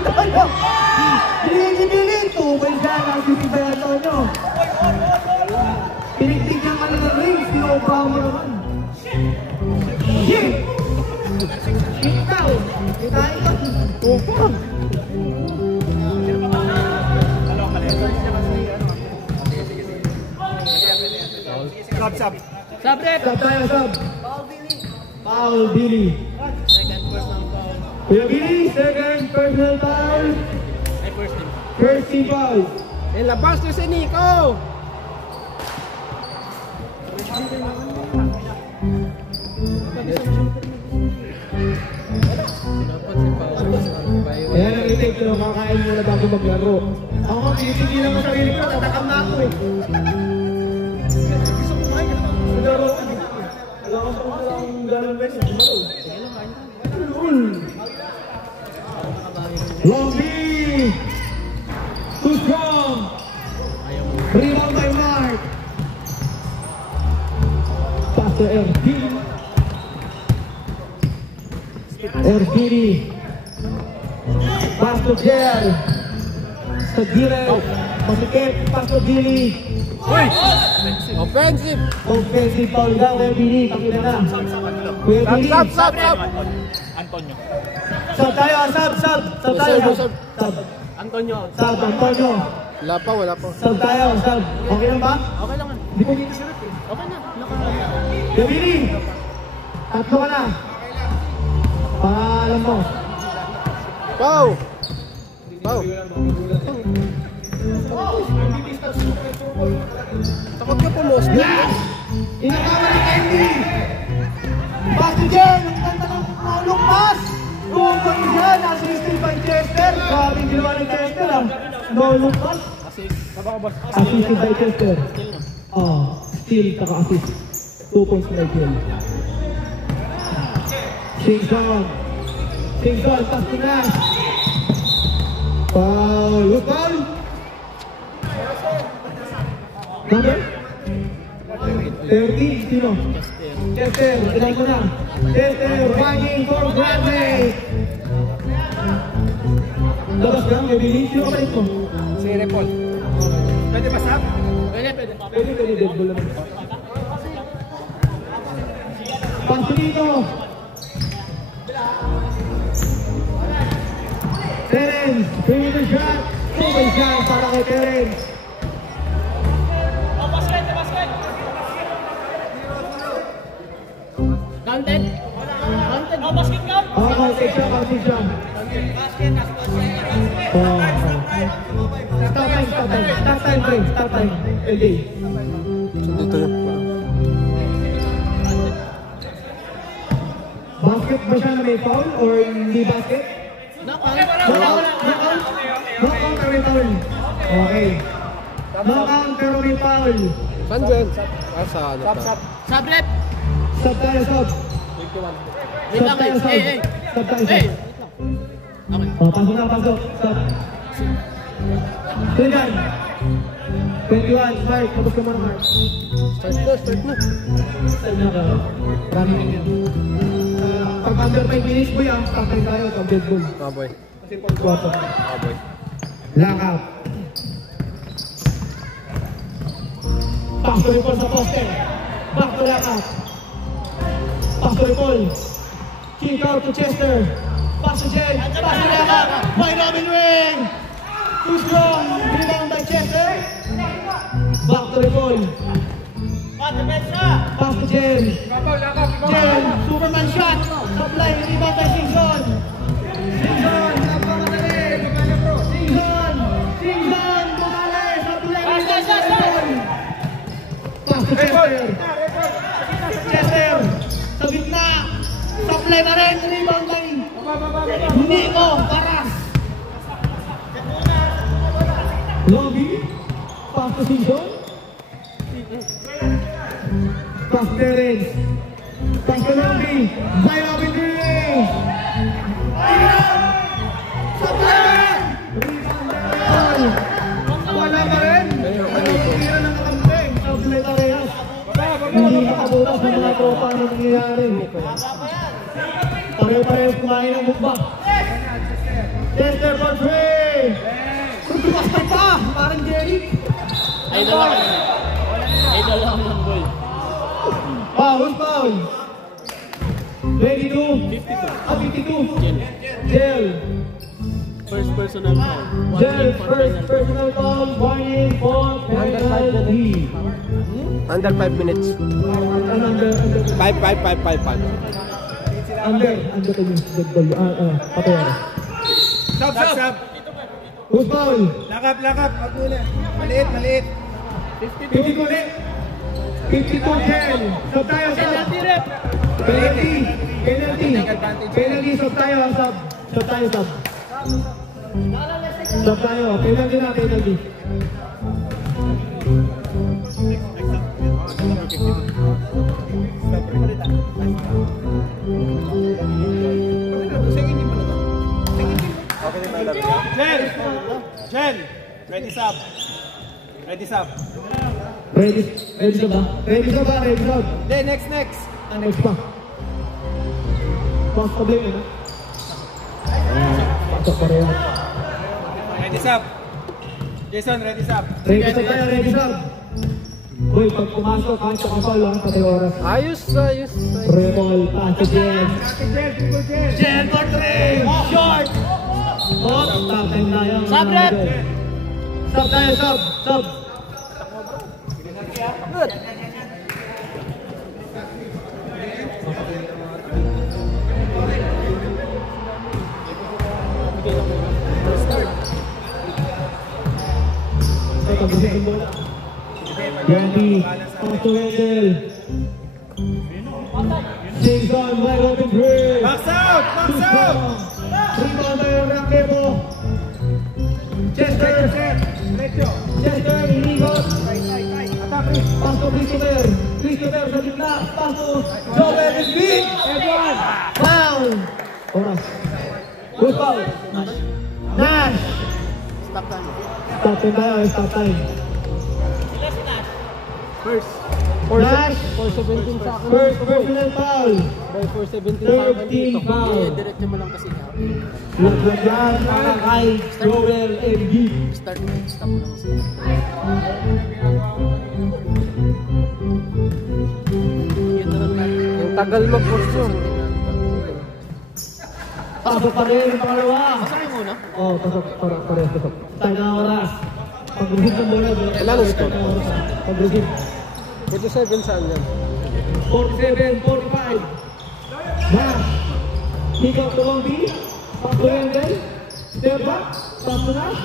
Pasto. sisibay ang taon nyo. Piniktigyan ka na ng rings, pinuupahan mo naman. Shit! Shit daw! Kitain ka. Upa! Sub. Sub rep! Sub tayo, sub. Foul, Billy. Second personal foul. Kuya Billy, second personal foul. Ay, first team. First team foul. Labas nyo si Nico! Ayan ang i-take nyo, kakain muna bago maglaro. Ako, tinitigil lang ang sarili ko, tatakam na ako eh. Maglaro ko. Alam ko kung walang gano'n beses, maglaro. Longby! Too strong! Rebound by Mark! Pass to Ergini. Ergini. Pass to Jer. Sa gilid. Masikip. Pass to Gili. Offensive! Offensive foul daw. Ergini. Pakita na. Kuya Gili. Sub! Antonio. Sub tayo. Sub tayo. Sub. Antonio. Sub. Antonio. Wala pa. Sub tayo. Sub. Okay lang ba? Okay lang. Di pa dito sarap eh. Okay na. Kuya Gili. Tatlo ka na. Paalam mo. Pau! Takot ka po, Mos. Yes! Inakawa ni Candy! Pass to Jen! Ang ganda ng maulong pass! Kung pa dyan, assisted by Chester. Grabe yung ginawa ni Chester ah. Maulong pass. Assisted by Chester. Steal kaka-assist. 2 points by Jen. Singson, pass to Nash. Foul! Number? 30, sino? Chester, ilan ko na? Chester, banging for Bradley! Labas ka, may bilhin. Sino ka balik mo? Si Repol. Pwede ba sub? Pwede, dead ball naman. Pass dito! Terence, perimeter shot! Open shot para kay Terence! Counted. Basket ka? Counted siya. Stop time. LD. Dito yun. Basket ba siya na may foul or hindi basket? Knockout pero may foul. Okay. Knockout pero may foul. Saan dyan? Sa ano pa? Sub rep. Sub tayo, sub. Wait lang. Hey. Sub tayo, Hey. sub. Okay. Pasok. Stop. Sino dyan? 21, Mark. Tapos ka muna, Mark. Start na. Start na ka. Maraming yun. Pag under 5 minutes mo yan, tatay tayo. Pag dead ball. Boy. Kasi pag 4. Boy. Lockout. Pass to Ripple sa poste. Back to lockout. Pass to Ripple. Kick out to Chester. Pass to Jen. Pass to lockout. By Robin Wing. Too strong. Rebound by Chester. Back to Ripple. Pass to Jen. Jen. Superman shot. Supply. Rebound by Singson. Napakadali. Singson. Bumali. Supply. Pass to Chester. Chester. Sa gitna. Supply na rin. Rebound by Nico. Paras. Lobby. Pass to Singson. Pass to Terence. Pass to Lobby. By Robin Green. Supply. Rebound. Wala pa rin. Tira ng kambing. Supply na rin. Hindi makabutas ng mga tropa na nangyayari. Pare-pareho kumain ng mukbang. Chester for 3! Tutumas pa! Parang Jerry. Idol ako yun. Idol ako yun, boy. Foul, foul. 22. 52. Gel. First personal foul. Gel, first personal foul. Warning for penalty. Under 5 minutes. Under. 5. Under to yung dead ball. Patay. Sub. Who's foul? Lakap. Wag muna. Maliit. 52 ulit. 52 Gel. Sub tayo, sub. Penalty, sub tayo, sub. Sub tayo, penalty na, penalty. Jen. Ready sub. Ready sub ba? Ready sub. Next. Next pa. Pas problem yun, pasok pareho. Ready sub. Jason, ready sub. Ready sub. Uy, pag pumasok, kahit sa kapal lang, patay oras. Ayos. Rebol, pass to Jen. Jen for 3! Short! Stop time na yun. Sub, Red! Stop tayo, sub. Good. Tapusin ang bola. Yandy, pass to Wendell. Jason, wide open three. Box out. Rebound tayo, Rakebo. Chester, inigot. Pass to Christopher sa gitna. Pass to Joel Embiid. Everyone. Foul. Oras. Good foul. Nash. Stop time. Stop time. First. Nash. 4-17 sa akin. First personal foul. By 4-17 sa akin dito. 13 foul. Diretso mo lang kasi niya. Lagyan para kay Joel Embiid. Stop mo lang kasi. Yung tagal mag-post yun. Pasok pa rin ang pangalawa. Pasok muna. Oo, pasok. Tayo na oras. Pag-receive ng bola. Ilang score? Pag-receive. 47 saan yan? 47-45. Nash. Kick out to Longby. Pass to Wendell. Step back. Pass to Nash.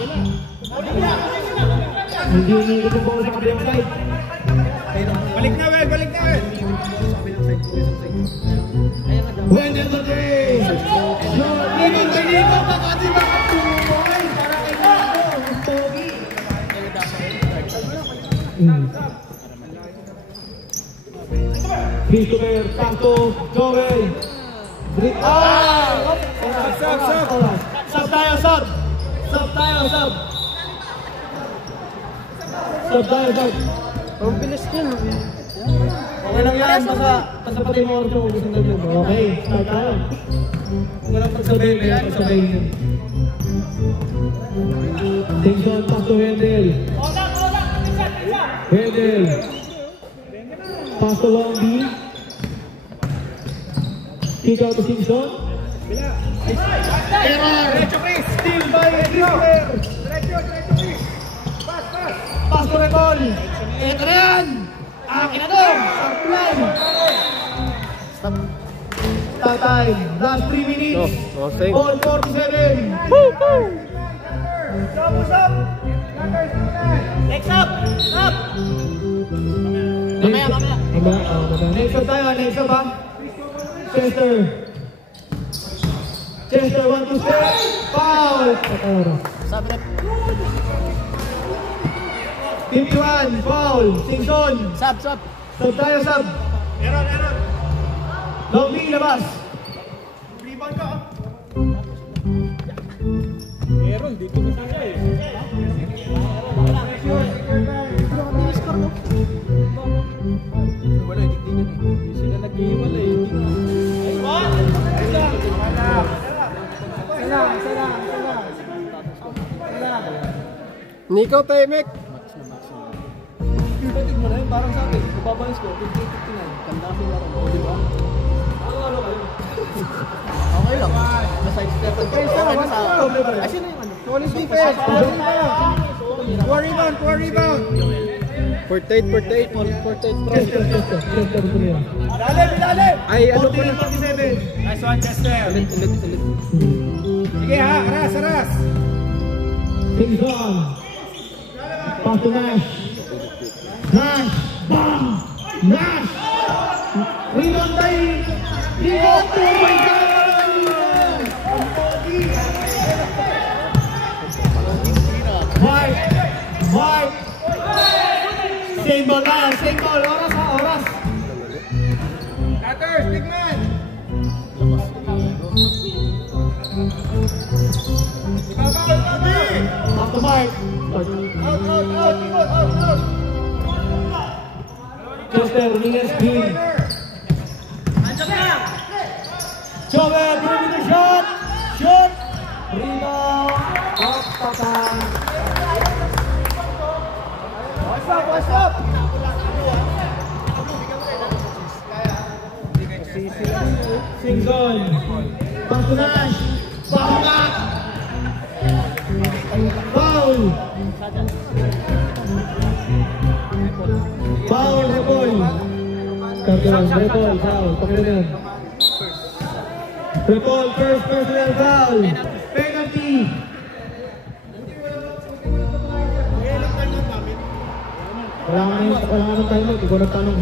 Hindi iniikot yung bola sa kabilang side. Balik na, Wel. Wendell the three. Ligot. Baka di ba katuloy? Para kay Nico. Ang pogi. Christopher, Panto, Joel. Sub tayo. Ang bilis din. Okay lang yan, basta pati mo oras yung ubusin na dyan. Okay, start tayo. Walang pagsabayin, may pagsabayin yun. Singson, pass to Wendell. Pass to Longby. Kick out to Singson. Error! Steal by Christopher. Pass to Recol. Ito na yan! Akin na to! Apply! Stop time. Last 3 minutes. Okay. All 47. Next up! Mamaya. Next up tayo. Next up ha. Chester 1-2 step. Foul! Sabi na. 51. Foul. Singson. Sub. Sub tayo, sub. Error. Longby, labas. Rebound ka. Meron, dito na sana eh. Wala, hindi Sila nag-iwala eh. Nico Temek. Pipatig mo na yun, parang sa akin. Mababa yung score, 58-59. Kandami na rin, di ba? Ano kayo? Okay lang. Besides step. Okay na sa... Ay, sino yung ano? Solid defense. Poor rebound. 48. Dale! Ay, ano po na? 47. Nice one, Chester. Ulit. Sige ha, aras! Tingson. Pass to Nash. Bam! Nash! Rebound tayo! Rebound! Oh my God! Mark! Same ball! Oras! Cutters, tignan. Back to Mark! Out. Chester, Nunez, Green. Joel, perimeter shot! Rebound! Off patang! What's up? Singson! Back to Nash! Back! Foul! Foul, Repol! Kargalan, Repol, foul, Panginoon. Repol, first personal foul! Penalty! Wala nga nang timeout, ikaw nagtanong.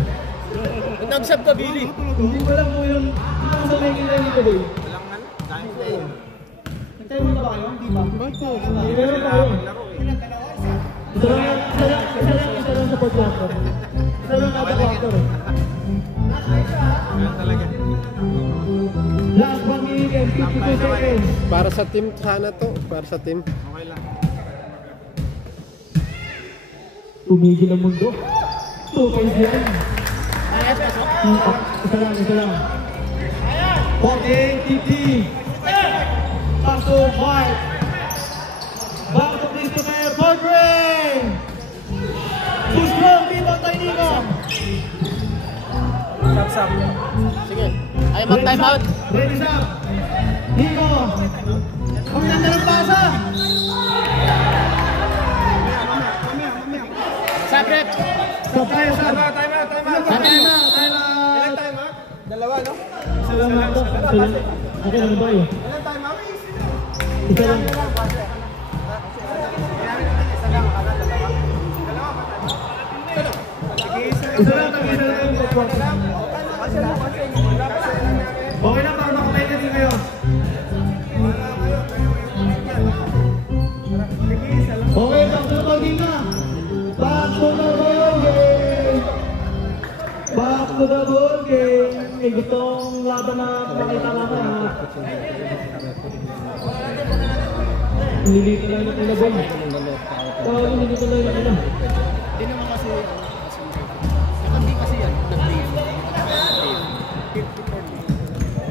Nag-sub ka, Billy. Hindi ko lang po yun. Ano sa may kilay nito, boy? Nag-timeout na ba kayo? Hindi ba? Hindi, meron tayo. Isa lang sa fourth quarter. Isa lang kada quarter. Last 1 minute and 52 seconds. Para sa team sana to. Para sa team. Tumigil ang mundo. 2 points yan. Isa lang. 48-50. Back to Mark. Back to Christopher Cordray. Push from rebound tayo Nico. Stop. Sige. Ay, mag-time out. Ready up. Nico. Ang ganda ng pasa. Sabret. Stop tayo. Time out. Dalawa, no? Isa lang ito. Okay lang ba yun? Ilan time out? Isa lang. Okay lang para makapahinga din kayo. Okay, back to the ball game na. Back to the ball game. Back to the ball game. May gustong laban na makita naman ha. Nilito lang yung ilabay. Nilito lang yung ilabay. Hindi naman kasi hindi kasi yan.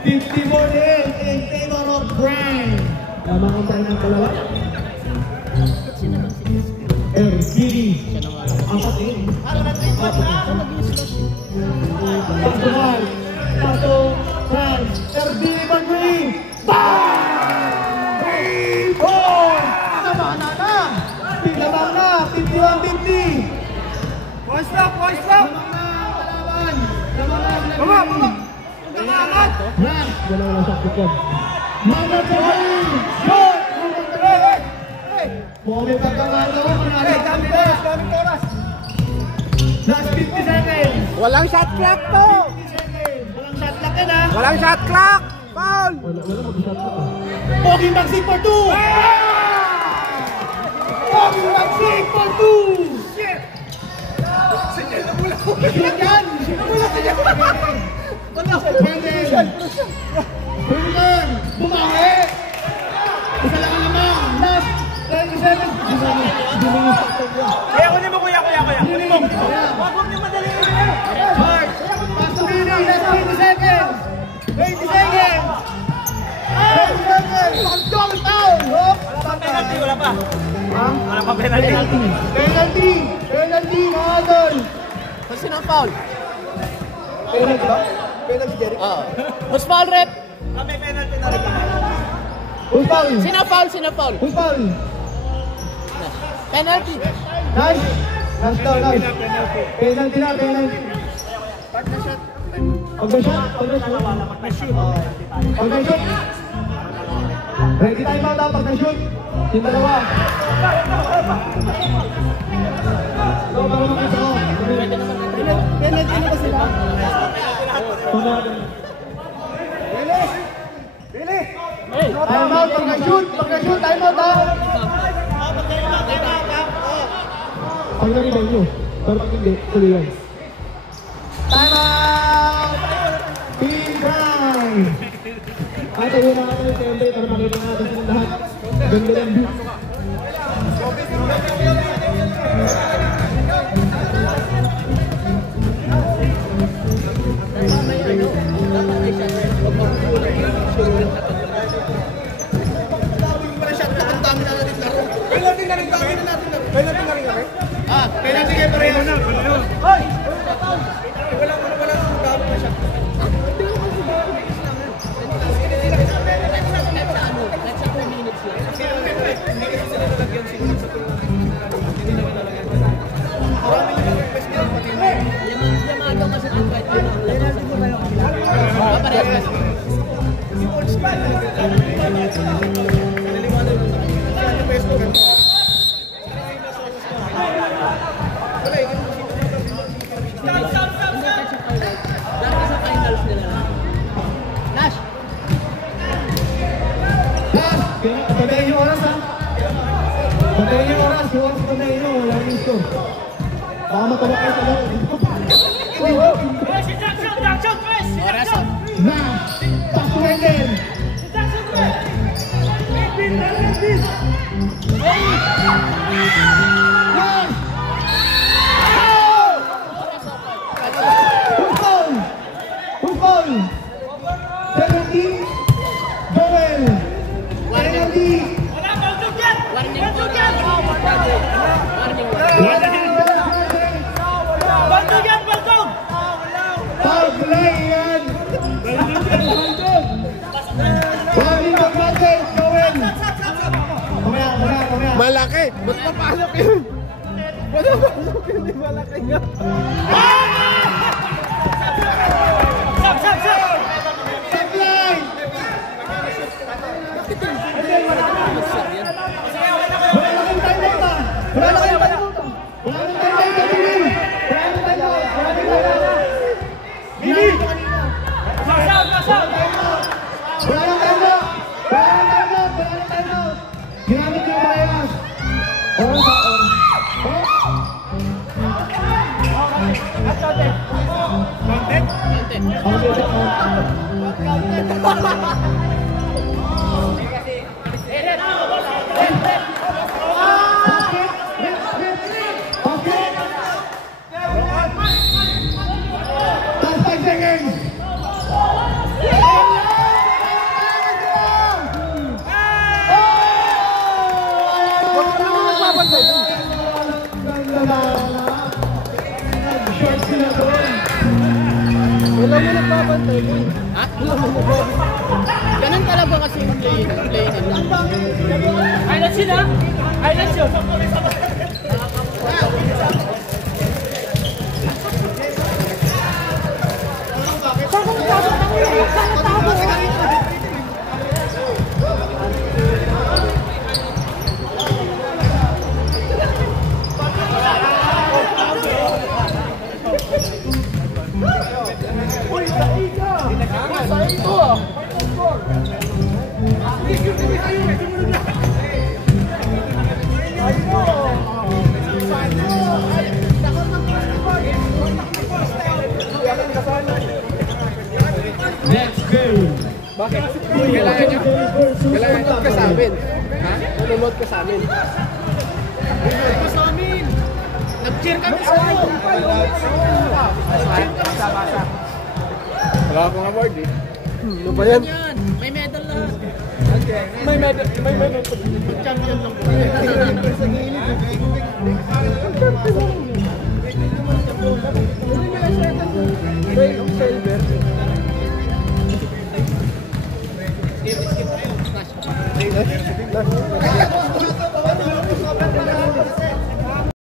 54 days in favor of Brand. Tama kang tayo ng kalala. RCD. Apat din. Pagkumal. Pato. France. RCD Pagkuling. BAM! Ball! Lamang na. 51-50. One stop! Baba! Angat! Wala sa kupon. Mga Pagkuling. Shot! Moment pagkakataon. Daming oras! Last 50 seconds. Walang shot clock to! 50 seconds. Walang shot clock yan ha. Walang shot clock! Foul! Wala mag-shot clock. Poging Magsing for 2! Poging Magsing for 2! Shit! Sige, Shit yan! Pwede! Bumahe! Isa lang naman! Last 30 seconds! Kuya. Wag niyo madali! Mark! Pass to Billy! Last 20 seconds! 20 seconds! Wala pa. Wala pa penalty. Penalty, mga idol. Sino ang foul? Penalty ba? Penalty, Jerry? Oo. Who's foul, rep? May penalty na rin. Who's foul? Sino foul? Sino foul? Who's foul? Penalty. Nash daw, Nash. Penalty na, penalty. Pag na-shot. Ready tayo mga pag na-shoot. Yung dalawa. So, para makita ko. Penalty na ba sila? Billy! Time out, pag na-shoot, time out ha. Pag na-rebound nyo. Pero pag hindi, tuloy lang. Time out! Team time! At ayun na natin yung template para makita natin yung lahat. Ganda ng view. Penalty kayo pareho na. Hoy! Walang dami na siya. Patayin yung oras ha. Patayin yung oras. Yung oras patayin nyo. Wala yung score. Baka matawa kayo sa loob. Oras. Na! Pass to Wendell! Yes! Who's goal? 17! Joel! Penalty! Foul play yan! Bali mag-market, Joel! Mamaya. Malaki! Ba't papalok yun? Ba't papalok yun? Di malaki nga. Supply! Wala kang timeout ah! Wala kang timeout, Billy! Billy! Wala kang timeout! Ginamit yung bias! Oras ha, oras. Last 5 seconds! Short sila doon. Wala mo nagpapantay mo. Ha? Ganun talaga kasi yung play nila. Highlights yun ha? Highlights yun. Next game. Bakit? Kailangan nyo ka sa amin. Ha? Nanonood ka sa amin. Nag-cheer kami sa iyo. Wala akong award eh. Ano ba yan? Yan, may medal lahat. May medal. Champion lang po. Silver.